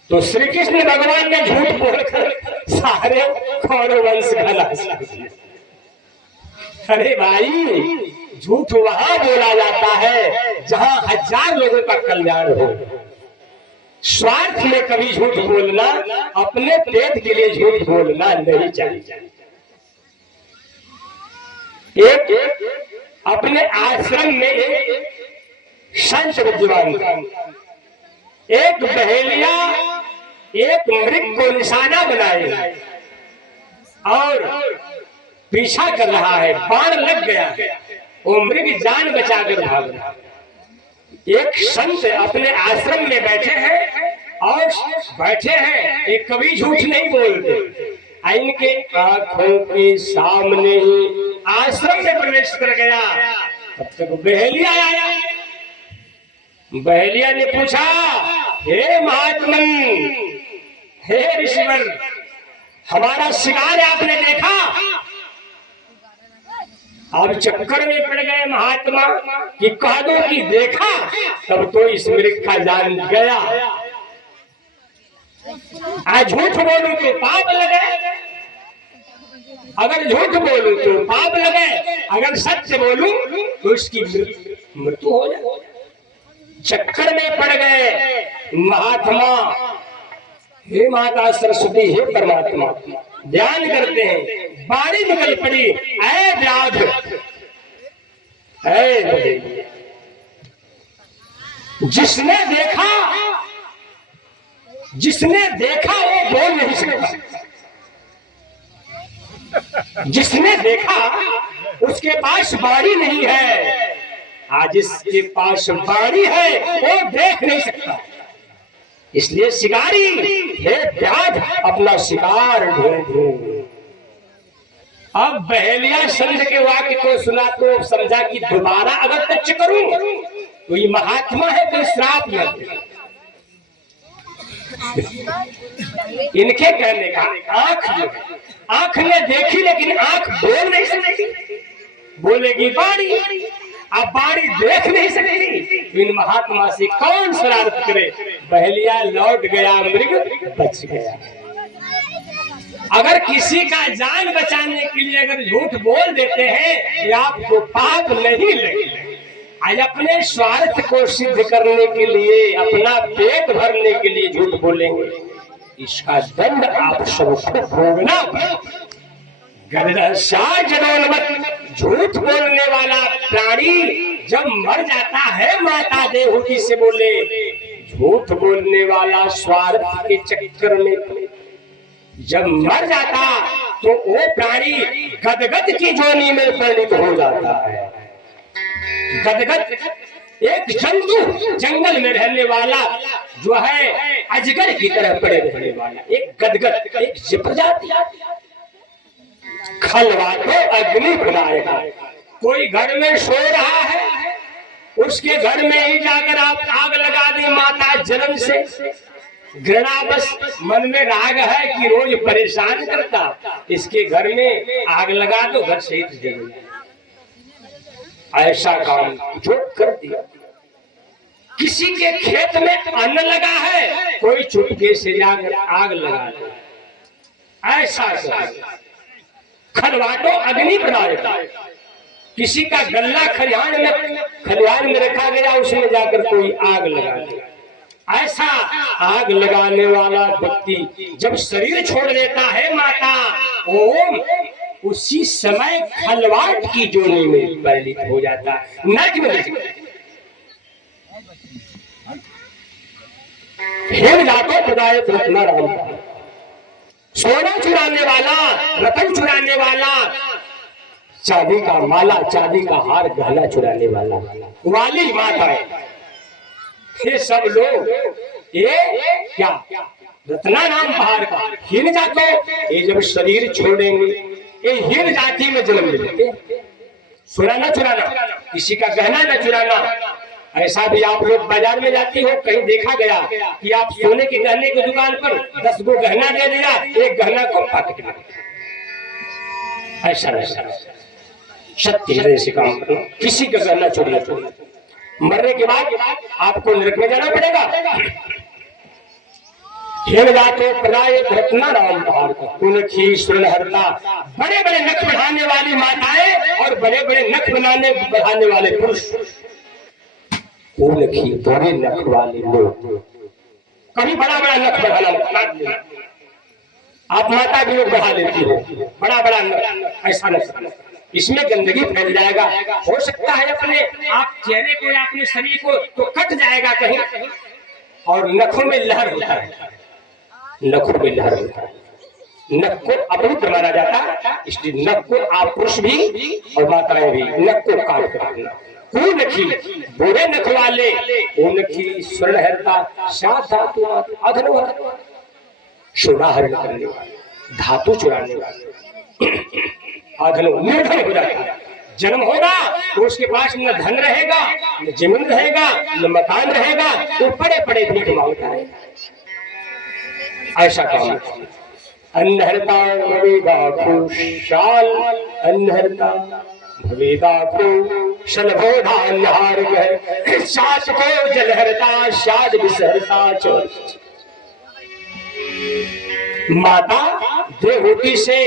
तो श्री कृष्ण भगवान ने झूठ बोलकर सारे कौरव वंश का नाश कर दिया। अरे भाई, झूठ वहां बोला जाता है जहां 1000 लोगों का कल्याण हो। स्वार्थ में कभी झूठ बोलना, अपने पेट के लिए झूठ बोलना नहीं चाहिए। एक अपने आश्रम में एक संत विद्वान था। एक बहेलिया एक मृग को निशाना बनाए और पीछा कर रहा है, बाण लग गया है, वो मृग जान बचाकर भाग रहा। एक संत अपने आश्रम में बैठे हैं और बैठे हैं, एक कभी झूठ नहीं बोलते। इनके आंखों के सामने ही आश्रम में प्रवेश कर गया। तब तक बहेलिया आया। बहेलिया ने पूछा, हे महात्मन, हे ऋषिवर, हमारा शिकार आपने देखा? अब चक्कर में पड़ गए महात्मा कि कह दो कि देखा, तब तो इस मृग का जान गया। आज झूठ बोलूं तो पाप लगे, अगर झूठ बोलूं तो पाप लगे, अगर सत्य बोलूं तो उसकी मृत्यु हो जाए। चक्कर में पड़ गए महात्मा। हे माता सरस्वती, हे परमात्मा, ध्यान करते हैं। बाणी निकल पड़ी, ऐ व्याध, ऐ जिसने देखा वो बोल नहीं सकता। जिसने देखा उसके पास बाणी नहीं है, आज जिसके पास बाणी है वो देख नहीं सकता। इसलिए शिकारी, हे व्याध, अपना शिकार ढूंढो। अब बहेलिया संत के वाक्य को सुना तो समझा कि दोबारा अगर टच करूं तो ये महात्मा है, तो श्राप न दे। इनके कहने का आंख ने देखी लेकिन आंख बोल नहीं सकती, बोलेगी बाणी। अब बाणी देख नहीं सकती, इन महात्मा से कौन शरारत करे। बहेलिया लौट गया, मृग बच गया। अगर किसी का जान बचाने के लिए अगर झूठ बोल देते हैं तो आपको पाप नहीं लगे। आज अपने स्वार्थ को सिद्ध करने के लिए, अपना पेट भरने के लिए झूठ बोलेंगे, इसका दंड आप सबको भोगना पड़ेगा। झूठ बोलने वाला प्राणी जब मर जाता है, माता देवहूति से बोले, झूठ बोलने वाला स्वार्थ के चक्कर में जब मर जाता तो वो प्राणी गदगद की जोनी में परिणत हो जाता है। गदगद एक जंतु, जंगल में रहने वाला जो है, अजगर की तरह पड़े रहने वाला एक गदगद, एक प्रजाति। खलवातो अग्नि प्रदायक। कोई घर में सो रहा है, उसके घर में ही जाकर आप आग लगा दी माता जन्म से। घृणा बस मन में राग है कि रोज परेशान करता, इसके घर में आग लगा दो, घर से ही जल। ऐसा काम जो कर दिया। किसी के खेत में अन्न लगा है, कोई चुपके से जाकर आग लगा दे, ऐसा कर। खलवाटो अग्नि प्रदायता, किसी का गल्ला खलिहान में रखा गया, उसमें जाकर कोई आग लगा दे। ऐसा आग लगाने वाला व्यक्ति जब शरीर छोड़ देता है माता, ओम उसी समय खलवाट की जोनी में परिणित हो जाता है, नरक में। हेम जातो प्रदायत रत्ना राम, सोना चुराने वाला, रतन चुराने वाला, चांदी का माला, चांदी का हार, गहना चुराने वाला, वाली माता है। ये सब लोग ये क्या रत्ना नाम पहाड़ का हीन जातो, ये जब शरीर छोड़ेंगे ये हीन जाति में जन्म लेते। सोना न चुराना, किसी का गहना न चुराना। ऐसा भी आप लोग बाजार में जाती हो, कहीं देखा गया कि आप सोने के गहने की दुकान पर 10 गो गहना दे दिया, एक गहना को पाकिट में, ऐसा नहीं। सत्य हृदय से काम करना, किसी का गहना चोरी न करना। मरने के बाद आपको नरक में जाना पड़ेगा। रत्ना राम पहाड़ का कुनखी स्वर्णहरता, बड़े बड़े नख बढ़ाने वाली माताएं और बड़े बड़े नख बढ़ाने वाले पुरुष, कुनखी बड़े नख वाले लोग। कभी बड़ा बड़ा नख बढ़ाना, आप माता भी लोग बढ़ा लेती हो, बड़ा बड़ा नख, ऐसा नहीं, इसमें गंदगी फैल जाएगा। हो सकता है अपने आप चेहरे को या अपने शरीर को तो कट जाएगा कहीं, और नखों में लहर होता है, नखों में लहर होता है। नख को अपवित्र माना जाता है, इसलिए नख को आप पुरुष भी और माताएं भी नख को काट कर रखना। कुनखी बुरे नख वाले, कुनखी स्वर्णहरता, सात धातु अधरोहर, सोनाहरण करने वाले, धातु चुराने वाले, निर्धन हो जाता है। जन्म होगा तो उसके पास न धन रहेगा, न जमीन रहेगा, न मकान रहेगा, वो बड़े बड़े भीख मांगता है। ऐसा काम अन्नहरता भवेदा खुशाल, अन्नहरता भवेदा शलभोधा अन्नहार गह, सात को जलहरता शाद विसहरता चोर। माता देवहूति से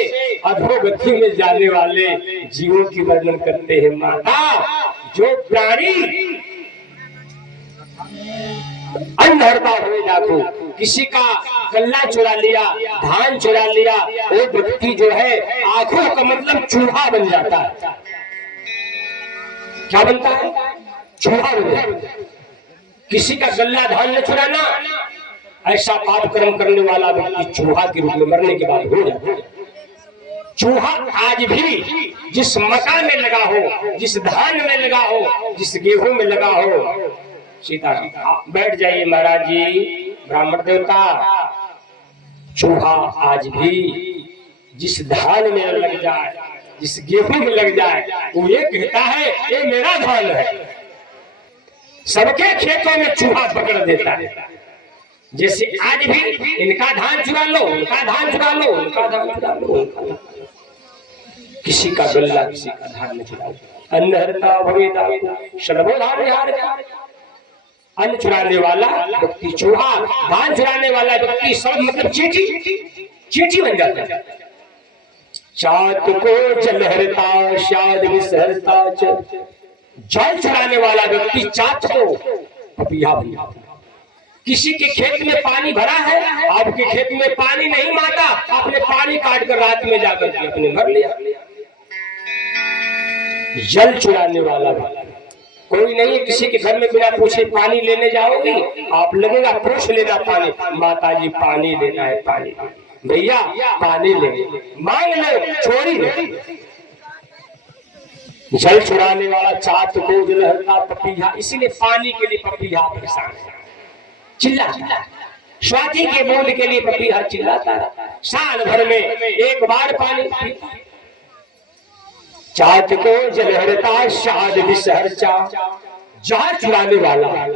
अधोगति में जाने वाले जीवों की वर्णन करते हैं। माता जो प्राणी अन्नहरता हुए जातो, किसी का गल्ला चुरा लिया, धान चुरा लिया, वो व्यक्ति जो है आंखों का मतलब चूहा बन जाता है। क्या बनता है? चूहा बन जाता है। किसी का गल्ला धान न चुराना, ऐसा पाप कर्म करने वाला व्यक्ति चूहा के रूप में मरने के बाद हो जाता है। चूहा आज भी जिस मका में लगा हो, जिस धान में लगा हो, जिस गेहूं में लगा हो, सीता बैठ जाइए महाराज जी, ब्राह्मण देवता, चूहा आज भी जिस धान में लग जाए, जिस गेहूं में लग जाए, वो ये कहता है ये मेरा धान है। सबके खेतों में चूहा पकड़ देता है। जैसे आज भी इनका धान चुरा लो, उनका धान चुरा लो, उनका धान चुरा लो, किसी का गल्ला, किसी का धान न चुराओ। अन्नहरता भवेदा शलभोधा विहार, अन्न चुराने वाला व्यक्ति चूहा, धान चुराने वाला व्यक्ति सब मतलब चींटी, चींटी बन जाता है। चात को जलहरता शाद विसहरता, जल चुराने वाला व्यक्ति चात को पपिया बन जाता है। किसी के खेत में पानी भरा है, आपके खेत में पानी नहीं माता, आपने पानी काट कर रात में जाकर के अपने भर लिया। जल चुराने वाला कोई नहीं, किसी के घर में बिना पूछे पानी लेने जाओगी, आप लगेगा पूछ लेना पानी, माता जी पानी लेना है, पानी भैया पानी ले, मांग लो, चोरी नहीं। जल चुराने वाला चात को जलहरता पपिया, इसीलिए पानी के लिए पपिया परेशान है, चिल्लाता, स्वाति के बूंद के लिए पपीहा चिल्लाता, साल भर में एक बार पानी पीता। चात को जलहरता शाद विसहरचा, जहर चुराने वाला,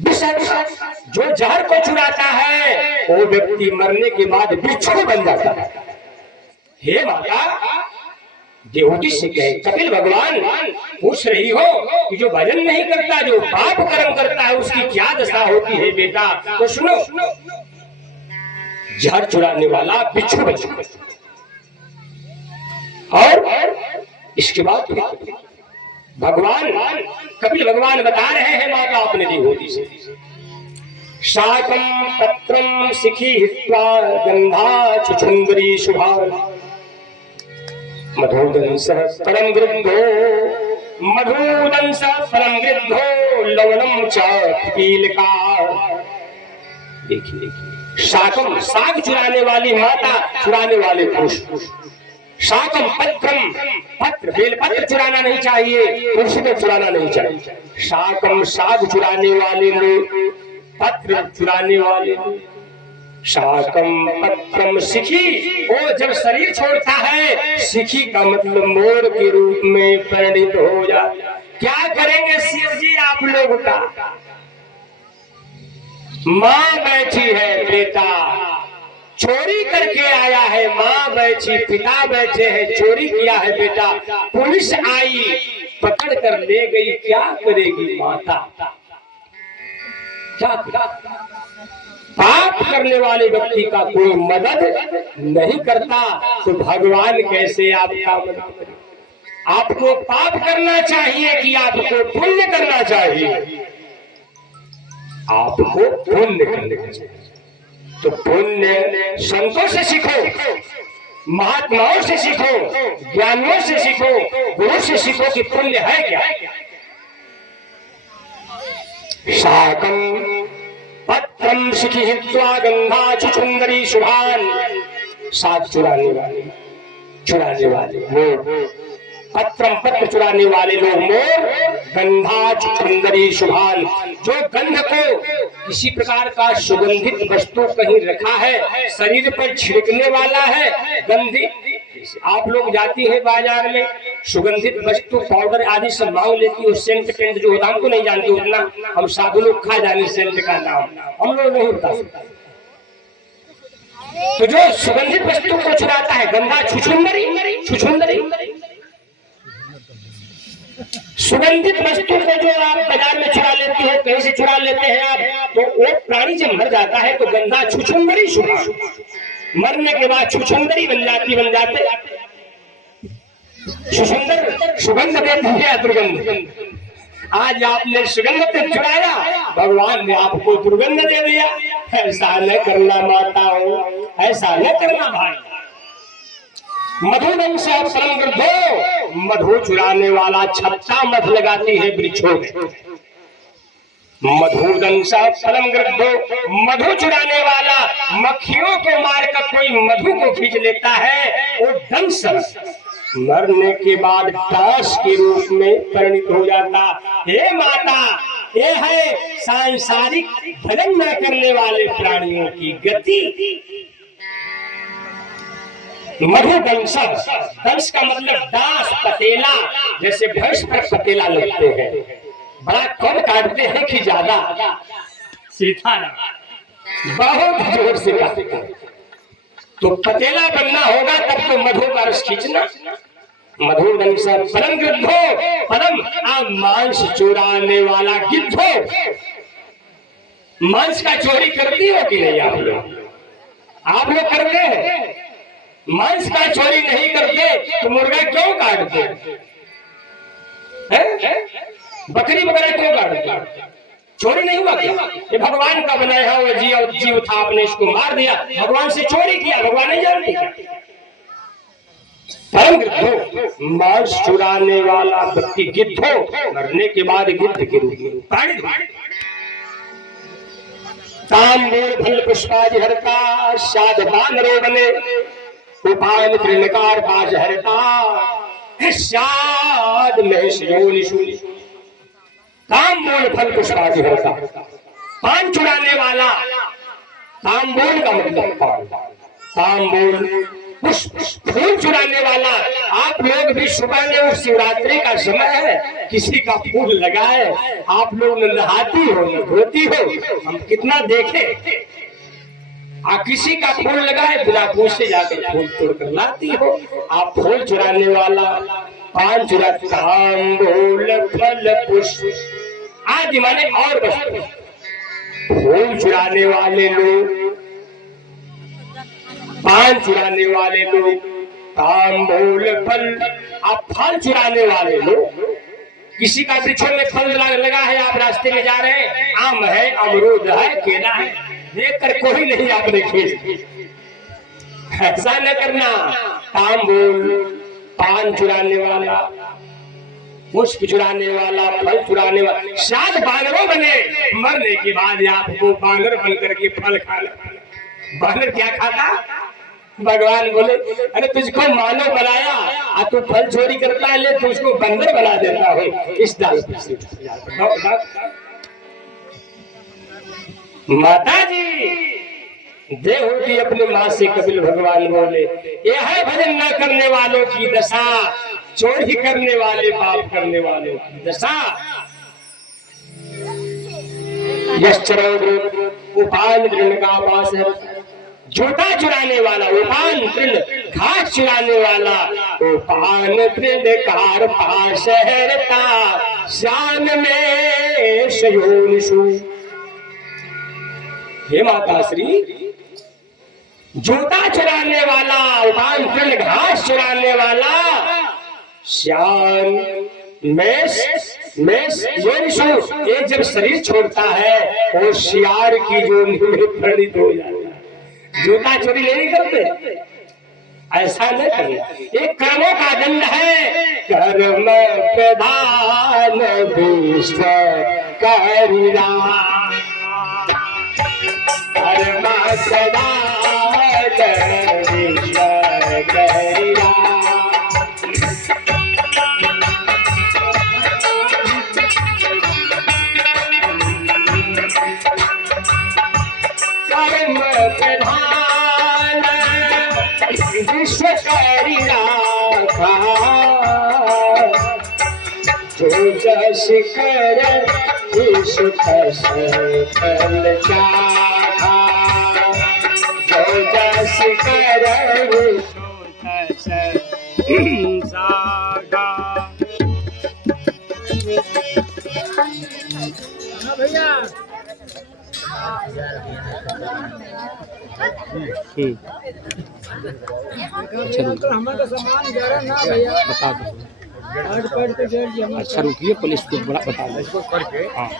जो जहर को चुराता है वो व्यक्ति मरने के बाद बिच्छू बन जाता है। हे माता, देवहूति से कहे, कपिल भगवान पूछ रही हो कि जो भजन नहीं करता, जो पाप कर्म करता है, उसकी क्या दशा होती है बेटा? तो सुनो, जहर चुराने वाला बिच्छू बन जाता है। और इसके बाद भगवान कपिल भगवान बता रहे हैं माता अपने देवहूति से, शाकं पत्रं शिखी हित्वा गंधा चुचुंदरी शुभा मधुदंसः परं गृद्धो मधुदंसः परं गृद्धो लवणं च पीलिका। देखिए शाकम साग चुराने वाली माता, चुराने वाले पुरुष। शाकम पत्रम पत्र बेलपत्र चुराना नहीं चाहिए, पुरुष को चुराना नहीं चाहिए। शाकम साग चुराने वाले लोग, पत्र चुराने वाले लोग। शाकम पत्रम शिखी, वो जब शरीर छोड़ता है शिखी का मतलब मोर के रूप में परिणित हो जाता। क्या करेंगे शिव जी आप लोग का? माँ बैठी है, बेटा चोरी करके आया है, माँ बैठी, पिता बैठे हैं, चोरी किया है बेटा, पुलिस आई पकड़ कर ले गई, क्या करेगी माता? क्या पाप करने वाले व्यक्ति का कोई मदद नहीं करता तो भगवान कैसे आपका मदद करे? आपको पाप करना चाहिए कि आपको पुण्य करना चाहिए? आपको पुण्य करने का चाहिए। तो पुण्य संतों से सीखो, महात्माओं से सीखो, ज्ञानियों से सीखो, गुरु से सीखो कि पुण्य है क्या। शाकं पत्रं शिखी हित्वा गंधा चुचुंदरी शुभान। साग चुराने वाले वो पत्रम पत्र चुराने वाले लोग मोर, गंधा चुचुंदरी शुभान, जो गंध को किसी प्रकार का सुगंधित वस्तु कहीं रखा है, शरीर पर छिड़कने वाला है गंधित। आप लोग जाती है बाजार में सुगंधित वस्तु पाउडर आदि सब मांग लेती हो, सेंट पेंट जो होता हम तो नहीं जानते उतना, हम साधु लोग खा जाने सेंट का नाम हम लोग नहीं बता सकते। तो जो सुगंधित वस्तु को चुराता है गंधा छुछुंदरी, सुगंधित वस्तु को जो आप बाजार में चुरा लेती हो, कहीं से चुरा लेते हैं आप, तो वो प्राणी जब मर जाता है तो गंधा छुछुंदरी शुभा, मरने के बाद छुछुंदरी बन जाते सुंदर सुगंध देती है दुर्गंध। आज आपने सुगंध पे चुराया, भगवान ने आपको दुर्गंध दे दिया। ऐसा न करना माताओं, ऐसा न करना भाई। मधुदंस परम गृद्धो, मधु चुराने वाला छत्ता मध लगाती है वृक्षों में। मधुदंस परम गृद्धो, मधु चुराने वाला मक्खियों को मारकर कोई मधु को खींच लेता है, वो दंस मरने के बाद दास के रूप में परिणित हो जाता। हे माता, ये है सांसारिक भजन न करने वाले प्राणियों की गति। मधुदंस, दंस का मतलब दास, पतेला, जैसे भैंस पर पतेला लगते हैं, बड़ा कम काटते हैं कि ज्यादा, सीधा बहुत जोर से काटते हैं। तो पतेला बनना होगा तब तो मधु का रस खींचना। मधुदंस परम गिद्धो, परम मांस चुराने वाला गिद्धो। मांस का चोरी करती हो कि नहीं आप लोग करते हैं? मांस का चोरी नहीं करते तो मुर्गा क्यों काटते हैं? बकरी वगैरह क्यों काटते? चोरी नहीं हुआ क्या? ये भगवान का बनाया हुआ जीव था, आपने इसको मार दिया, भगवान से चोरी किया, भगवान नहीं जानते क्या? परम गिद्धो, मांस चुराने वाला व्यक्ति गिद्धो, मरने के बाद गिद्ध के रूप में तांबूल फल पुष्पादि हरता, शादवान रो बने उपाय त्रिनकार पाज हरता, शाद में शूल तांबूल फल पुष्पादि हरता। पान चुराने वाला, तांबूल का मतलब पान, तांबूल पुष्प फूल चुराने वाला। आप लोग भी सुबह में शिवरात्रि का समय है, किसी का फूल लगाए, आप लोग नहाती हो न धोती हो, हम कितना देखे। किसी का फूल लगाए बिना पूछे जाकर फूल तोड़ कर लाती हो। आप फूल चुराने वाला, पान चुरा, तांबूल फल पुष्प आदि माने और वस्तु। फूल चुराने वाले लोग, पान चुराने वाले लोग, तांबूल फल। आप फल चुराने वाले लोग, किसी का वृक्ष में फल लगा है, आप रास्ते में जा रहे हैं, आम है, अमरूद है, केला है, देख कर कोई नहीं आपने खींच, ऐसा न करना। तांबूल, पान चुराने वाला, पुष्प चुराने वाला, फल चुराने वाला, शायद बानरों बने, मरने के बाद आपको बानर बन करके फल खाना। बानर क्या खाता? भगवान बोले अरे तुझको मानव बनाया और तू फल चोरी करता है, ले तुझको बंदर बना देता है। इस दाल माता जी देवहूति अपने माँ से कपिल भगवान बोले, यह है भजन न करने वालों की दशा, चोरी करने वाले, पाप करने वालों की दशा। यश्चरो उपान दृढ़ का पास है, जूता चुराने वाला, उपान तृण घास चुराने वाला, उपान तृण कार पास शहरता शान में शयोनिषु। हे माता श्री, जूता चुराने वाला, उपान तृण घास चुराने वाला, श्याम मेष योनिषु, ये जब शरीर छोड़ता है वो शियार की योनि में परिणत हो जाता है। जूता चोरी नहीं करते, ऐसा नहीं करना, एक कर्मों का दंड है। कर्म प्रधान विश्व करिरा, कर्म प्रधान विश्व करिरा। कर्म प्रधान विश्व करिरा, जो जस कर विश्व तस फल चाहा, जो जस कर विश्व तस साधा। भैया हमारा सामान जरा ना भैया बता दो। अच्छा रुकिए, पुलिस को बड़ा बता दो इसको करके। हाँ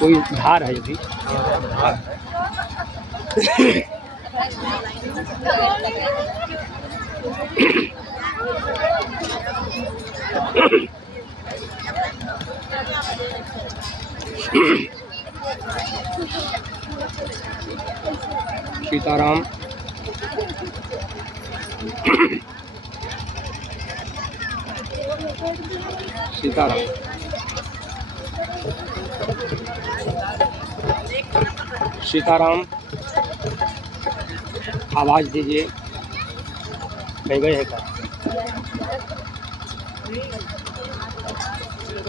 कोई धार है अभी। सीताराम सीताराम सीताराम, आवाज दीजिए। कहीं गए हैं क्या?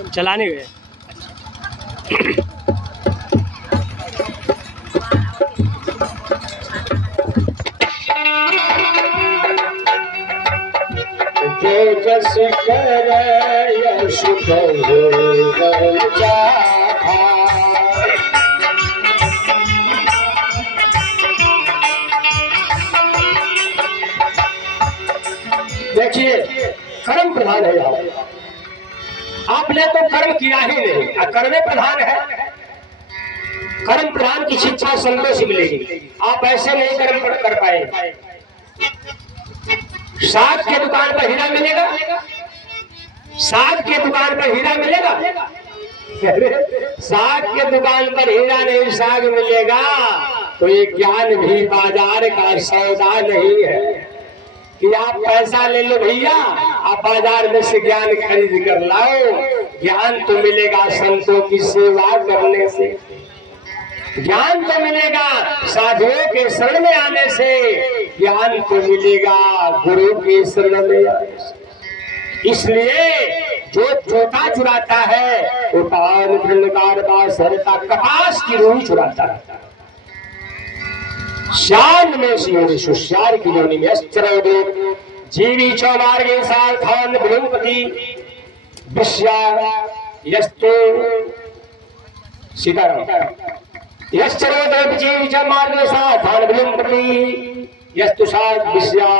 चलाने गए। जस कर यश बहु चाहा, देखिए कर्म प्रधान है यहाँ। आपने तो कर्म किया ही नहीं, कर्म प्रधान है। कर्म प्रधान की शिक्षा संतों से मिलेगी, आप ऐसे नहीं कर्म कर पाएंगे। साग के दुकान पर हीरा मिलेगा, साग के दुकान पर हीरा मिलेगा, साग के दुकान पर हीरा नहीं साग मिलेगा, तो ये ज्ञान भी बाजार का सौदा नहीं है कि आप पैसा ले लो भैया, आप बाजार में से ज्ञान खरीद कर लाओ। ज्ञान तो मिलेगा संतों की सेवा करने से, ज्ञान तो मिलेगा साधुओं के शरण में आने से, ज्ञान तो मिलेगा गुरु के शरण में आने से। इसलिए जो चोटा चुराता है वो पान धृणकार का सरता कपास की रूह चुराता है। शान में शिष्यार की योनि में जीवी चौमार्गे सार्थान बृहस्पति विश्या यस्तु। सीताराम। यश्चरोदय जीवी चौमार्गे सार्थान बृहस्पति यस्तुषाद विषया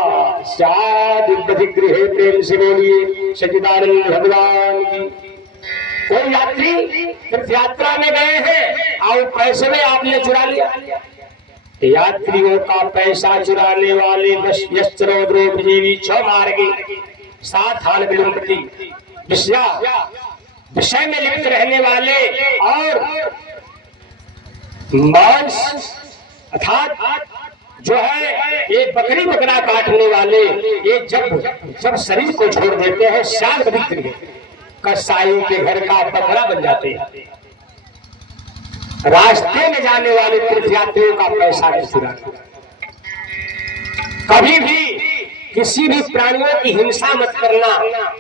स्याद गृहे, प्रेम से बोलिए सच्चिदानंद भगवान की। कोई यात्री तीर्थ यात्रा में गए हैं और पैसे में आपने चुरा लिया, यात्रियों का पैसा चुराने वाले यश्चरोद्रोपजीवी 6 मार्गी 7 हाल विलंबती विषय में लिप्त रहने वाले और मांस अर्थात जो है एक बकरी बकरा काटने वाले, ये जब शरीर को छोड़ देते हैं शाल पवित्र कसाई के घर का बकरा बन जाते हैं। रास्ते में जाने वाले तीर्थयात्रियों का पैसा नहीं चुराना। कभी भी किसी भी प्राणियों की हिंसा मत करना,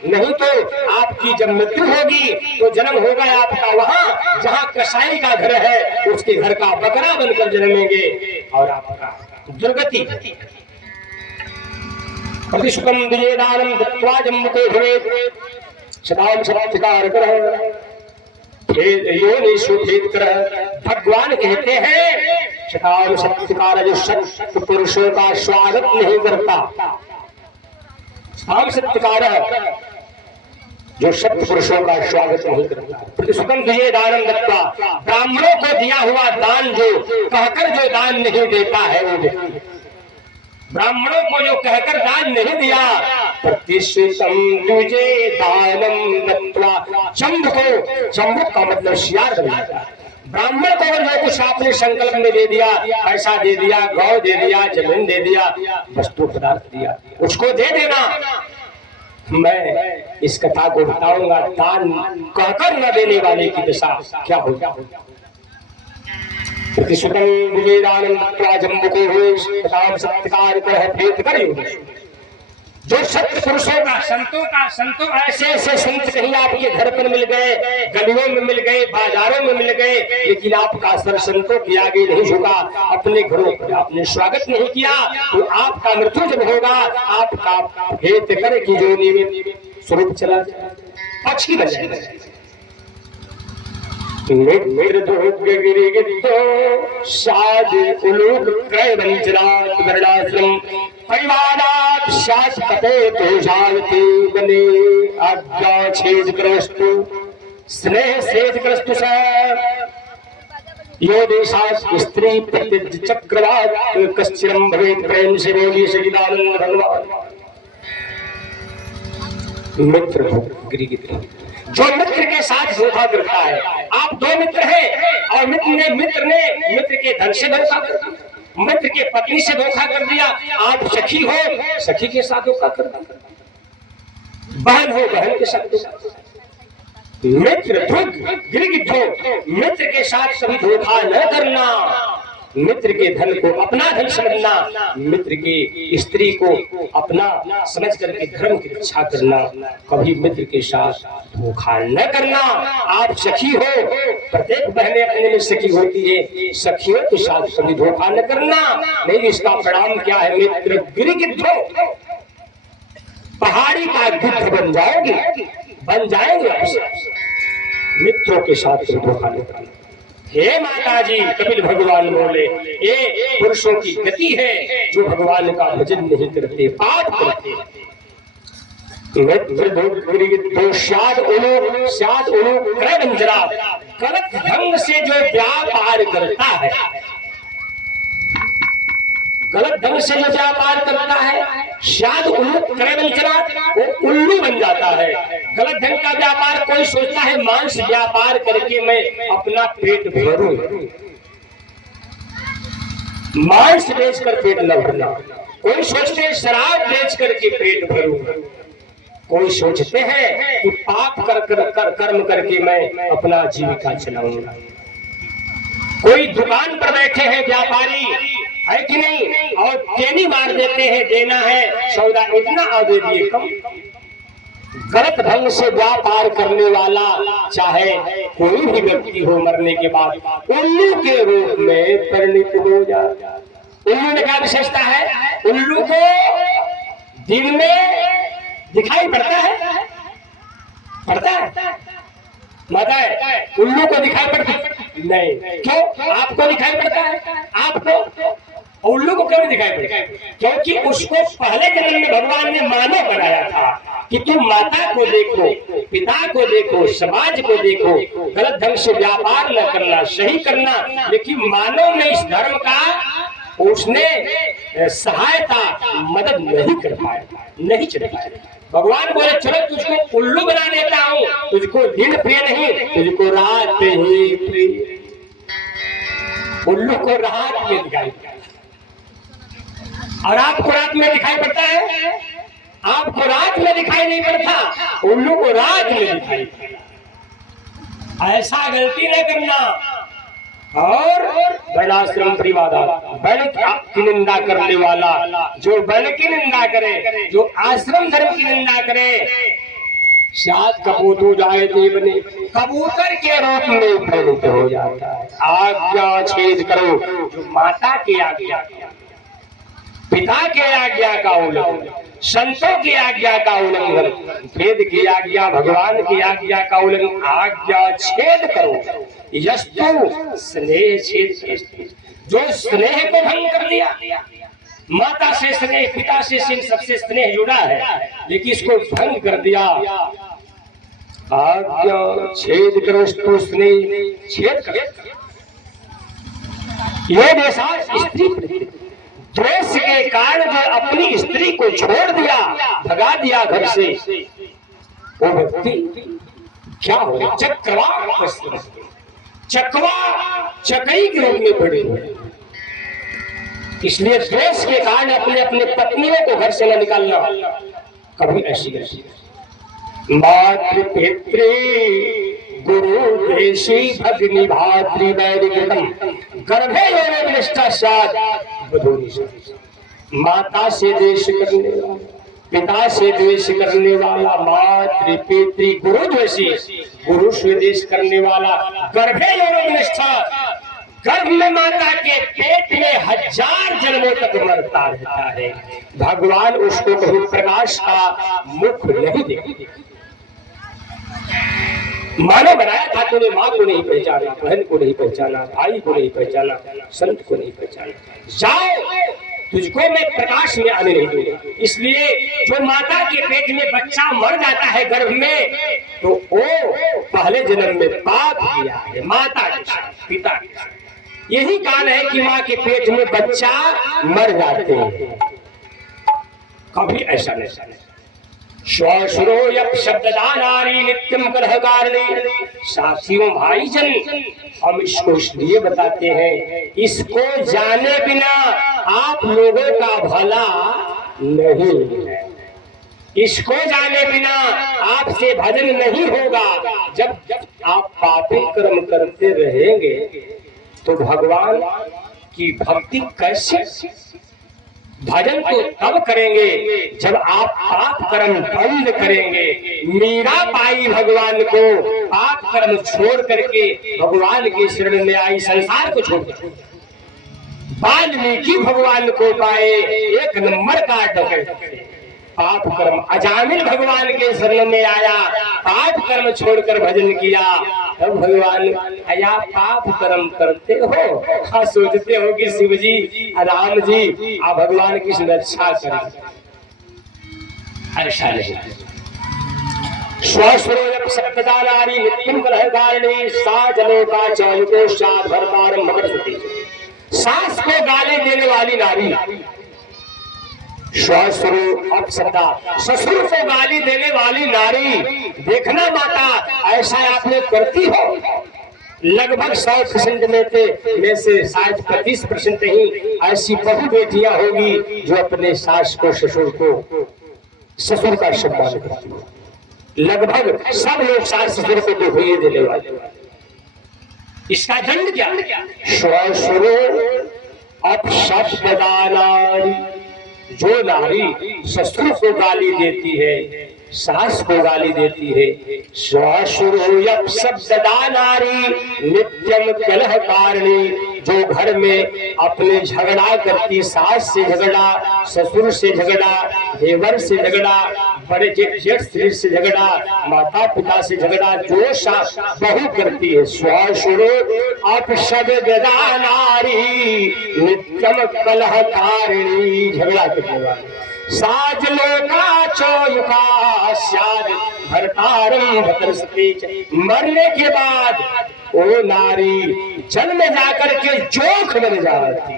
नहीं तो आपकी जब मृत्यु होगी तो जन्म होगा आपका वहां जहां कसाई का घर है, उसके घर का बकरा बनकर जन्मेंगे और आपका दुर्गति। प्रतिशुकम विजयदानम दत्वा जम्मुको भवेत् सदाम सत्कार करह भगवान कहते हैं सदाम सत्कार जो सत्य पुरुषों का स्वागत नहीं करता, सदाम सत्कार जो सत्य पुरुषों का स्वागत नहीं करता। प्रतिशुकम विजयदानम दत्वा, ब्राह्मणों को दिया हुआ दान जो कहकर जो दान नहीं देता है वो व्यक्ति, ब्राह्मणों को जो कहकर दान नहीं दिया, प्रतिष्ठितम तुझे दानम दत्वा, चंबुक का मतलब शियार बन जाता है। ब्राह्मण को जो कुछ आपने संकल्प में दे दिया, पैसा दे दिया, गौ दे दिया, जमीन दे दिया, वस्तु पदार्थ दिया, उसको दे देना। मैं इस कथा को बताऊंगा, दान कहकर न देने वाले की दशा क्या होगा। जो सत्य पुरुषों का संतों ऐसे ऐसे संत कहीं आपके घर पर मिल गए, गलियों में मिल गए, बाजारों में मिल गए, लेकिन आपका सर संतों के आगे नहीं झुका, अपने घरों पर आपने स्वागत नहीं किया, तो आपका मृत्यु जब होगा आपका भेद कर की जोनी में स्वरूप चला जाए, पक्षी बन जाएगा। परिवारात् शाश्वते तोषावते बने आज्ञा छेद करस्तु स्नेह छेद करस्तु स यो देशात् स्त्री प्रतिचक्रवात् कश्चिरं भवेत्। प्रेम से बोलिए सच्चिदानंद भगवान। मित्र गिरिगिरी जो मित्र के साथ धोखा करता है, आप 2 मित्र हैं और मित्र के धन से धोखा कर दिया, मित्र के पत्नी से धोखा कर दिया, आप सखी हो, सखी के साथ धोखा कर दिया, बहन हो, बहन के साथ धोखा। मित्र मित्र के साथ कभी धोखा न करना, मित्र के धन को अपना धन समझना, मित्र की स्त्री को अपना समझ करके धर्म की रक्षा करना, कभी मित्र के साथ धोखा न करना। आप सखी हो, प्रत्येक बहनें अपने में सखी होती है, सखियों के साथ कभी धोखा न करना, नहीं इसका परिणाम क्या है। मित्र गिरगिद्धो, पहाड़ी का गिद्ध बन जाएंगे मित्रों के साथ धोखा न करना। हे माता जी, कपिल भगवान बोले ये पुरुषों की गति है जो भगवान का भजन नहीं करते, पाप करते। गलत ढंग से जो व्यापार करता है, गलत ढंग से जो व्यापार करता है, शायद वो उल्लू बन जाता है। गलत ढंग का व्यापार कोई सोचता है मांस व्यापार करके मैं अपना पेट भरूं, मांस बेचकर पेट न भरना। कोई सोचते हैं शराब बेच करके पेट भरूं, कोई सोचते हैं कि पाप कर्म करके मैं अपना जीविका चलाऊंगा। कोई दुकान पर बैठे हैं व्यापारी, है कि नहीं, और केनी मार देते हैं, देना है सौदा इतना और दे दिए कम। गलत ढंग से व्यापार करने वाला चाहे कोई भी व्यक्ति हो, मरने के बाद उल्लू के रूप में परिणित हो जाता। उल्लू में क्या विशेषता है? उल्लू को दिन में दिखाई पड़ता है माता है, उल्लू को दिखाई पड़ता नहीं। क्यों आपको दिखाई पड़ता है? आपको और उल्लू को क्यों नहीं दिखाई पड़ता? क्योंकि उसको पहले जन्म में भगवान ने मानव बनाया था कि तुम माता को देखो, पिता को देखो, समाज को देखो, गलत ढंग से व्यापार न करना, सही करना। लेकिन मानव में इस धर्म का उसने सहायता मदद नहीं कर पाया, नहीं चल पाया। भगवान बोले चलो तुझको उल्लू बना देता हूँ, तुझको दिन प्रिय नहीं, तुझको रात ही प्रिय। उल्लू को रात में दिखाई पड़ता है और आपको रात में दिखाई पड़ता है? आपको रात में दिखाई नहीं पड़ता, उल्लू को रात में दिखाई पड़ता। ऐसा गलती न करना। और वर्णाश्रम परिवादा, वर्ण की निंदा करने वाला, जो वर्ण की निंदा करे, जो आश्रम धर्म की निंदा करे, शायद कबूत हो जाए देवने, कबूतर के रूप में परिणत हो जाता है। आज्ञा छेद करो, जो माता की आज्ञा, पिता के आज्ञा का उल्लंघन, संतों की आज्ञा का उल्लंघन, वेद की आज्ञा, भगवान की आज्ञा का उल्लंघन, आज्ञा छेद करो। यस्तु स्नेह छेद, जो स्नेह को भंग कर दिया, माता से स्नेह, पिता से सबसे स्नेह जुड़ा है, लेकिन इसको भंग कर दिया। आज्ञा छेद करो, स्नेह छेद करो। ये देशा स्त्री द्वेष के कारण जो अपनी स्त्री को छोड़ दिया, भगा दिया घर से, वो व्यक्ति क्या हो गया? चक्रवात, चकवा चकई के रूप में पड़े हुए। इसलिए द्वेष के कारण अपने अपने पत्नियों को घर से न निकालना, कभी ऐसी मातृ पितृ गुरु देशी भगनी भातृ वैरिकृतम गर्भे योनि निष्ठा साथ बधूनि। माता से द्वेष करने वाला, पिता से द्वेष करने वाला, मातृ पितृ गुरु द्वेषी, गुरु से द्वेष करने वाला, गर्भे योनि निष्ठा, गर्भ में माता के पेट में 1000 जन्मों तक मरता रहता है। भगवान उसको कभी प्रकाश का मुख नहीं देते। मानव बनाया था, तूने माँ को नहीं पहचाना, बहन को नहीं पहचाना, भाई को नहीं पहचाना, संत को नहीं पहचाना। जाओ, तुझको मैं प्रकाश में आने नहीं दूंगा। इसलिए जो माता के पेट में बच्चा मर जाता है गर्भ में, तो वो पहले जन्म में पाप किया है माता के साथ, पिता के साथ। यही कारण है कि माँ के पेट में बच्चा मर जाते हैं। कभी ऐसा नहीं। श्वासुरो यप शब्ददानारी नित्यम कलहकारिणी। साथियों भाईजन, हम इसको इसलिए बताते हैं, इसको जाने बिना आप लोगों का भला नहीं है। इसको जाने बिना आपसे भजन नहीं होगा। जब आप पापी कर्म करते रहेंगे तो भगवान की भक्ति कैसे? भजन तो तब करेंगे जब आप पाप कर्म बंद करेंगे। मीरा पाई भगवान को, पाप कर्म छोड़ करके भगवान की शरण में आई, संसार को छोड़ कर। वाल्मीकि भगवान को पाए, एक नंबर का डकैत। पाप कर्म अजामिल भगवान के शरण में आया, पाप कर्म छोड़कर भजन किया। तब भगवान, या पाप कर्म करते हो, हाँ सोचते हो कि शिव जी, राम जी, आप भगवान की रक्षा करें। ऐसा नहीं। स्वस्वरूप सप्तदानारी नित्यम कलहकारिणी सा जलोका चायुको साध भरतारम भगवती। सास को गाली देने वाली नारी, स्वस्वरूप सत्ता, ससुर को गाली देने वाली नारी। देखना माता, ऐसा आपने करती हो? लगभग 100% में से शायद 25% ही ऐसी बहु बेटियां होगी जो अपने सास को, ससुर को, ससुर का सम्मान करती हो। लगभग सब लोग सास ससुर को तो हुए देने वाले। इसका दंड क्या? स्वस्वरूप अपशब्दानारी। जो नारी ससुर को गाली देती है, सास को गाली देती है, स्वस्वरूप शब्ददा नारी नित्यम कलहकारिणी। जो घर में अपने झगड़ा करती, सास से झगड़ा, ससुर से झगड़ा, देवर से झगड़ा, बड़े जेठ स्त्री से झगड़ा, माता पिता से झगड़ा, जो बहू करती है, स्वासुरो अपशब्द गदा नारी नित्यम कलह कारिणी, झगड़ा करने वाले, साज लोका चौयुका स्याद भरतारम भतरसते, मरने के बाद ओ नारी जल में जाकर के जोख बन जाती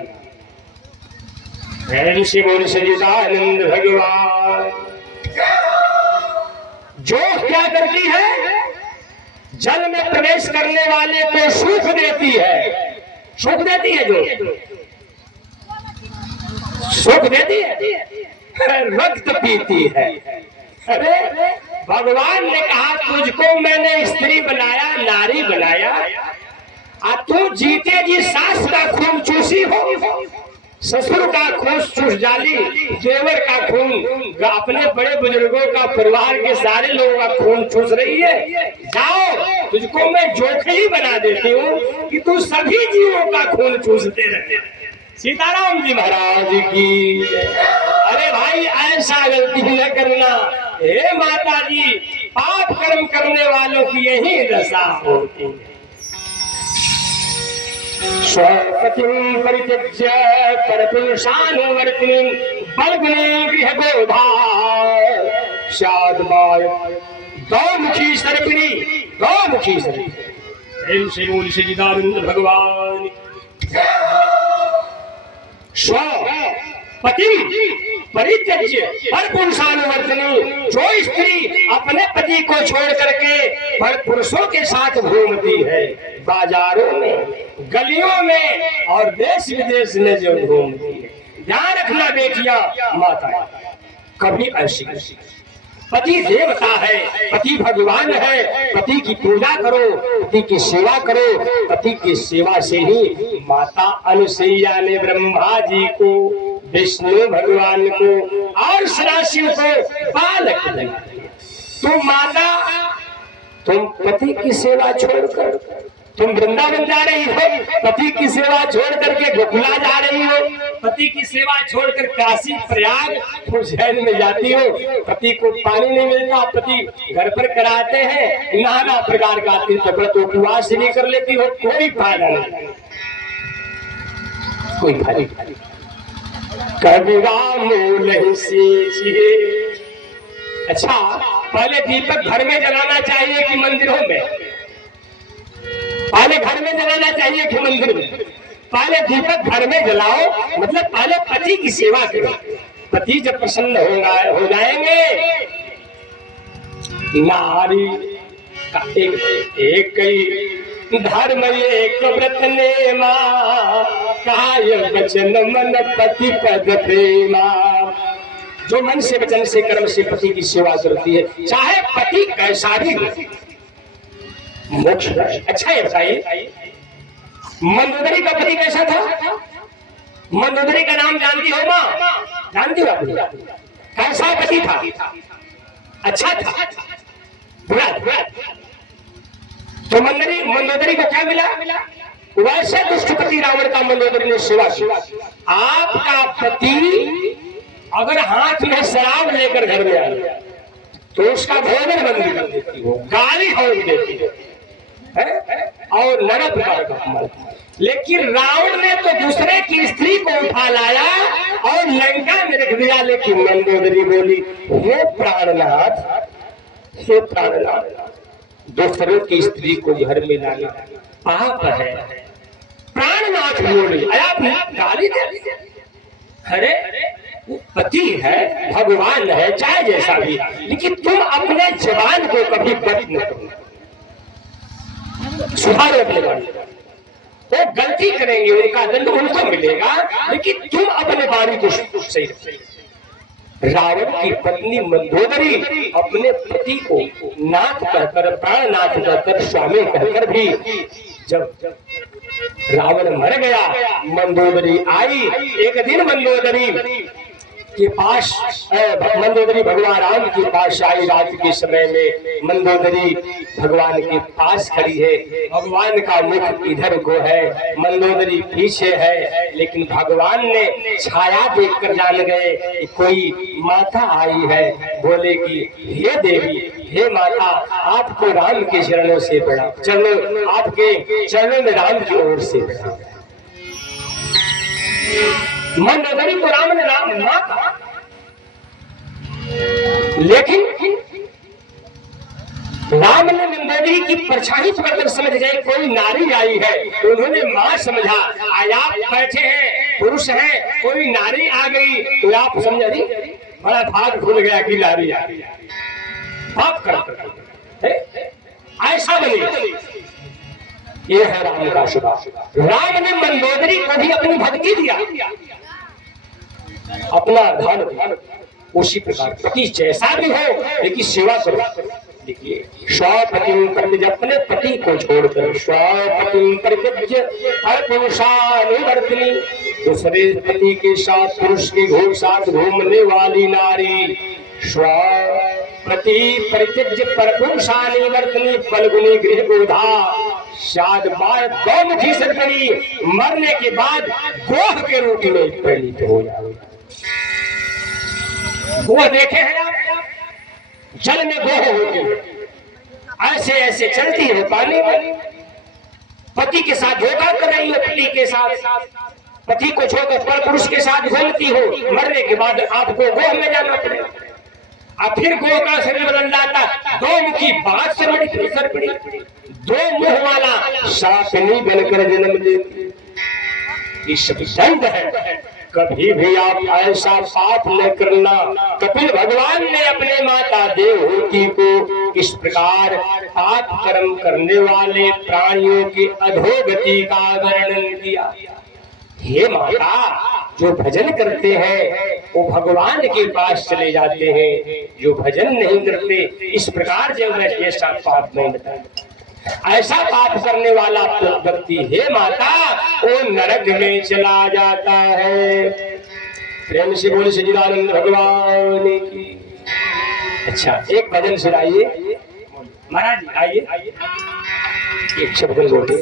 है। ऋषि बोल सच्चिदानंद भगवान जोख क्या करती है? जल में प्रवेश करने वाले को सुख देती है, सुख देती है, जो सुख देती है, रक्त पीती है। अरे भगवान ने कहा तुझको मैंने स्त्री बनाया, नारी बनाया, तू जीते जी सास का खून चूसी हो, ससुर का खून चूस डाली, देवर का खून, अपने बड़े बुजुर्गों का, परिवार के सारे लोगों का खून चूस रही है। जाओ, तुझको मैं जोखिम बना देती हूँ कि तू सभी जीवों का खून चूसते रहे। सीताराम जी महाराज की। अरे भाई ऐसा गलती न करना, हे माता जी, पाप कर्म करने वालों की यही दशा होती है। स्वपतिं परित्यज्य परपुरुषानुवर्तिनीं बलगुणीं गृहबोधा स्याद्बाय गौमुखी सर्पिणी, गौमुखी सर्पिणी। एम श्री मूल सच्चिदानंद भगवान। पति परित्यज्य पर पुरुषानुवर्तनी, जो स्त्री अपने पति को छोड़ करके पर पुरुषों के साथ घूमती है, बाजारों में, गलियों में और देश विदेश में जो घूमती है, ध्यान रखना बेटियां, माता कभी ऐसी, पति देवता है, पति भगवान है, पति की पूजा करो, पति की सेवा करो। पति की सेवा से ही माता अनुसैया ने ब्रह्मा जी को, विष्णु भगवान को और सदाशिव को बालक बना दिया। तुम माता, तुम पति की सेवा छोड़कर तुम वृंदावन जा रही हो, पति की सेवा छोड़ करके गोकुला जा रही हो, पति की सेवा छोड़कर काशी प्रयाग उज्जैन में जाती हो, पति को पानी नहीं मिलता, पति घर पर कराते हैं, नाना प्रकार का तीर्थ उपवास नहीं कर लेती हो, कोई फायदा नहीं, कोई फायदा नहीं। कबीरा मूल सींचिए। अच्छा, पहले दीपक घर में जलाना चाहिए कि मंदिरों में? पहले घर में जलाना चाहिए कि मंदिर में? पहले दीपक घर में जलाओ, मतलब पहले पति की सेवा करो। पति जब प्रसन्न हो जाएंगे, नारी का एक धर्म एक व्रत ने मां, काय वचन मन पति पद प्रेमा। जो मन से वचन से कर्म से पति की सेवा करती है, चाहे पति कैसा भी हो, मोक्ष। अच्छा है, बताइए मंदोदरी का पति कैसा था? मंदोदरी का नाम जानती हो मां? जानती हो आप? कैसा पति था? अच्छा था, बुरा? तो मंदोदरी को क्या मिला? वैसे दुष्टपति रावण का मंदोदरी ने सेवा की। आपका पति अगर हाथ में शराब लेकर घर में आए तो उसका भोजन बंद कर देती हो, गाली होड़ देती है और नाना प्रकार का। लेकिन रावण ने तो दूसरे की स्त्री को उठा लाया और लंका में रख दिया। लेकिन मंदोदरी बोली, हे प्राणनाथ, हे प्राणनाथ, दूसरों की स्त्री को घर में लाना पाप है। प्राणनाथ बोली, आप गाली दे? अरे वो पति है, भगवान है, चाहे जैसा भी, लेकिन तुम अपने जवान को कभी बच न करो, सुधारो अपने वाणी। वो गलती करेंगे, उनका दंड उनको मिलेगा, लेकिन तुम अपने वाणी को सही रखो। रावण की पत्नी मंदोदरी अपने पति को नाथ कहकर, प्राणनाथ कहकर, स्वामी कहकर भी जब रावण मर गया, मंदोदरी आई। एक दिन मंदोदरी के पास मंदोदरी भगवान राम के पास आई। रात के समय में मंदोदरी भगवान के पास खड़ी है। भगवान का मुख इधर को है, मंदोदरी पीछे है, लेकिन भगवान ने छाया देखकर जान गए कि कोई माता आई है। बोले कि हे देवी, हे माता, आपको राम के चरणों से प्रणाम, चरणों आपके चरणों में राम की ओर से प्रणाम। मंदोदरी को राम ने राम ना कहा, लेकिन राम ने मंदोदरी की परछाई पकड़कर समझ गए कोई नारी आई है, तो उन्होंने मां समझा। आप बैठे हैं, पुरुष हैं, कोई नारी आ गई तो आप समझा दी बड़ा भाग खुल गया कि नारी आ गई। बाप कर ऐसा बने, ये है राम का स्वभाव। राम ने मंदोदरी को भी अपनी भक्ति दिया, अपना धन उसी प्रकार पति जैसा भी हो लेकिन सेवा करो। देखिए, स्वपतिम परित्यज, अपने पति को छोड़कर, स्वपतिम परित्यज परपुरुषानुवर्तिनी, दूसरे पति के साथ, पुरुष के घोर साथ घूमने वाली नारी। स्वपति परित्यज परपुरुषानुवर्तिनी, फल्गुनी गृह गोधा शाद बार गौमुखी सदगरी, मरने के बाद गोह के रूप में परिणित हो जाए। गोह देखे हैं आप, जल में गोह होती है, ऐसे ऐसे चलती है पानी में। पति के साथ धोखा कर रही है, पति के साथ, पति को छोड़कर पर पुरुष के साथ घूमती हो, मरने के बाद आपको गोह में जाना पड़ेगा। अब फिर गोह का शरीर बदल जाता, दो मुखी बात से बड़ी सर पड़ी, दो मुंह वाला शासनी बनकर जन्म लेती। इस दंड है, कभी भी आप ऐसा पाप न करना। कपिल भगवान ने अपने माता देवहूति को इस प्रकार पाप कर्म करने वाले प्राणियों की अधोगति का वर्णन किया। हे माता, जो भजन करते हैं वो भगवान के पास चले जाते हैं, जो भजन नहीं करते इस प्रकार जब मैं ऐसा पाप नहीं बताया। ऐसा पाप करने वाला व्यक्ति, हे माता, वो नरक में चला जाता है। प्रेम से बोले सच्चिदानंद भगवान की। अच्छा, एक भजन सुनाइए महाराज, आइए एक शब्द बोले।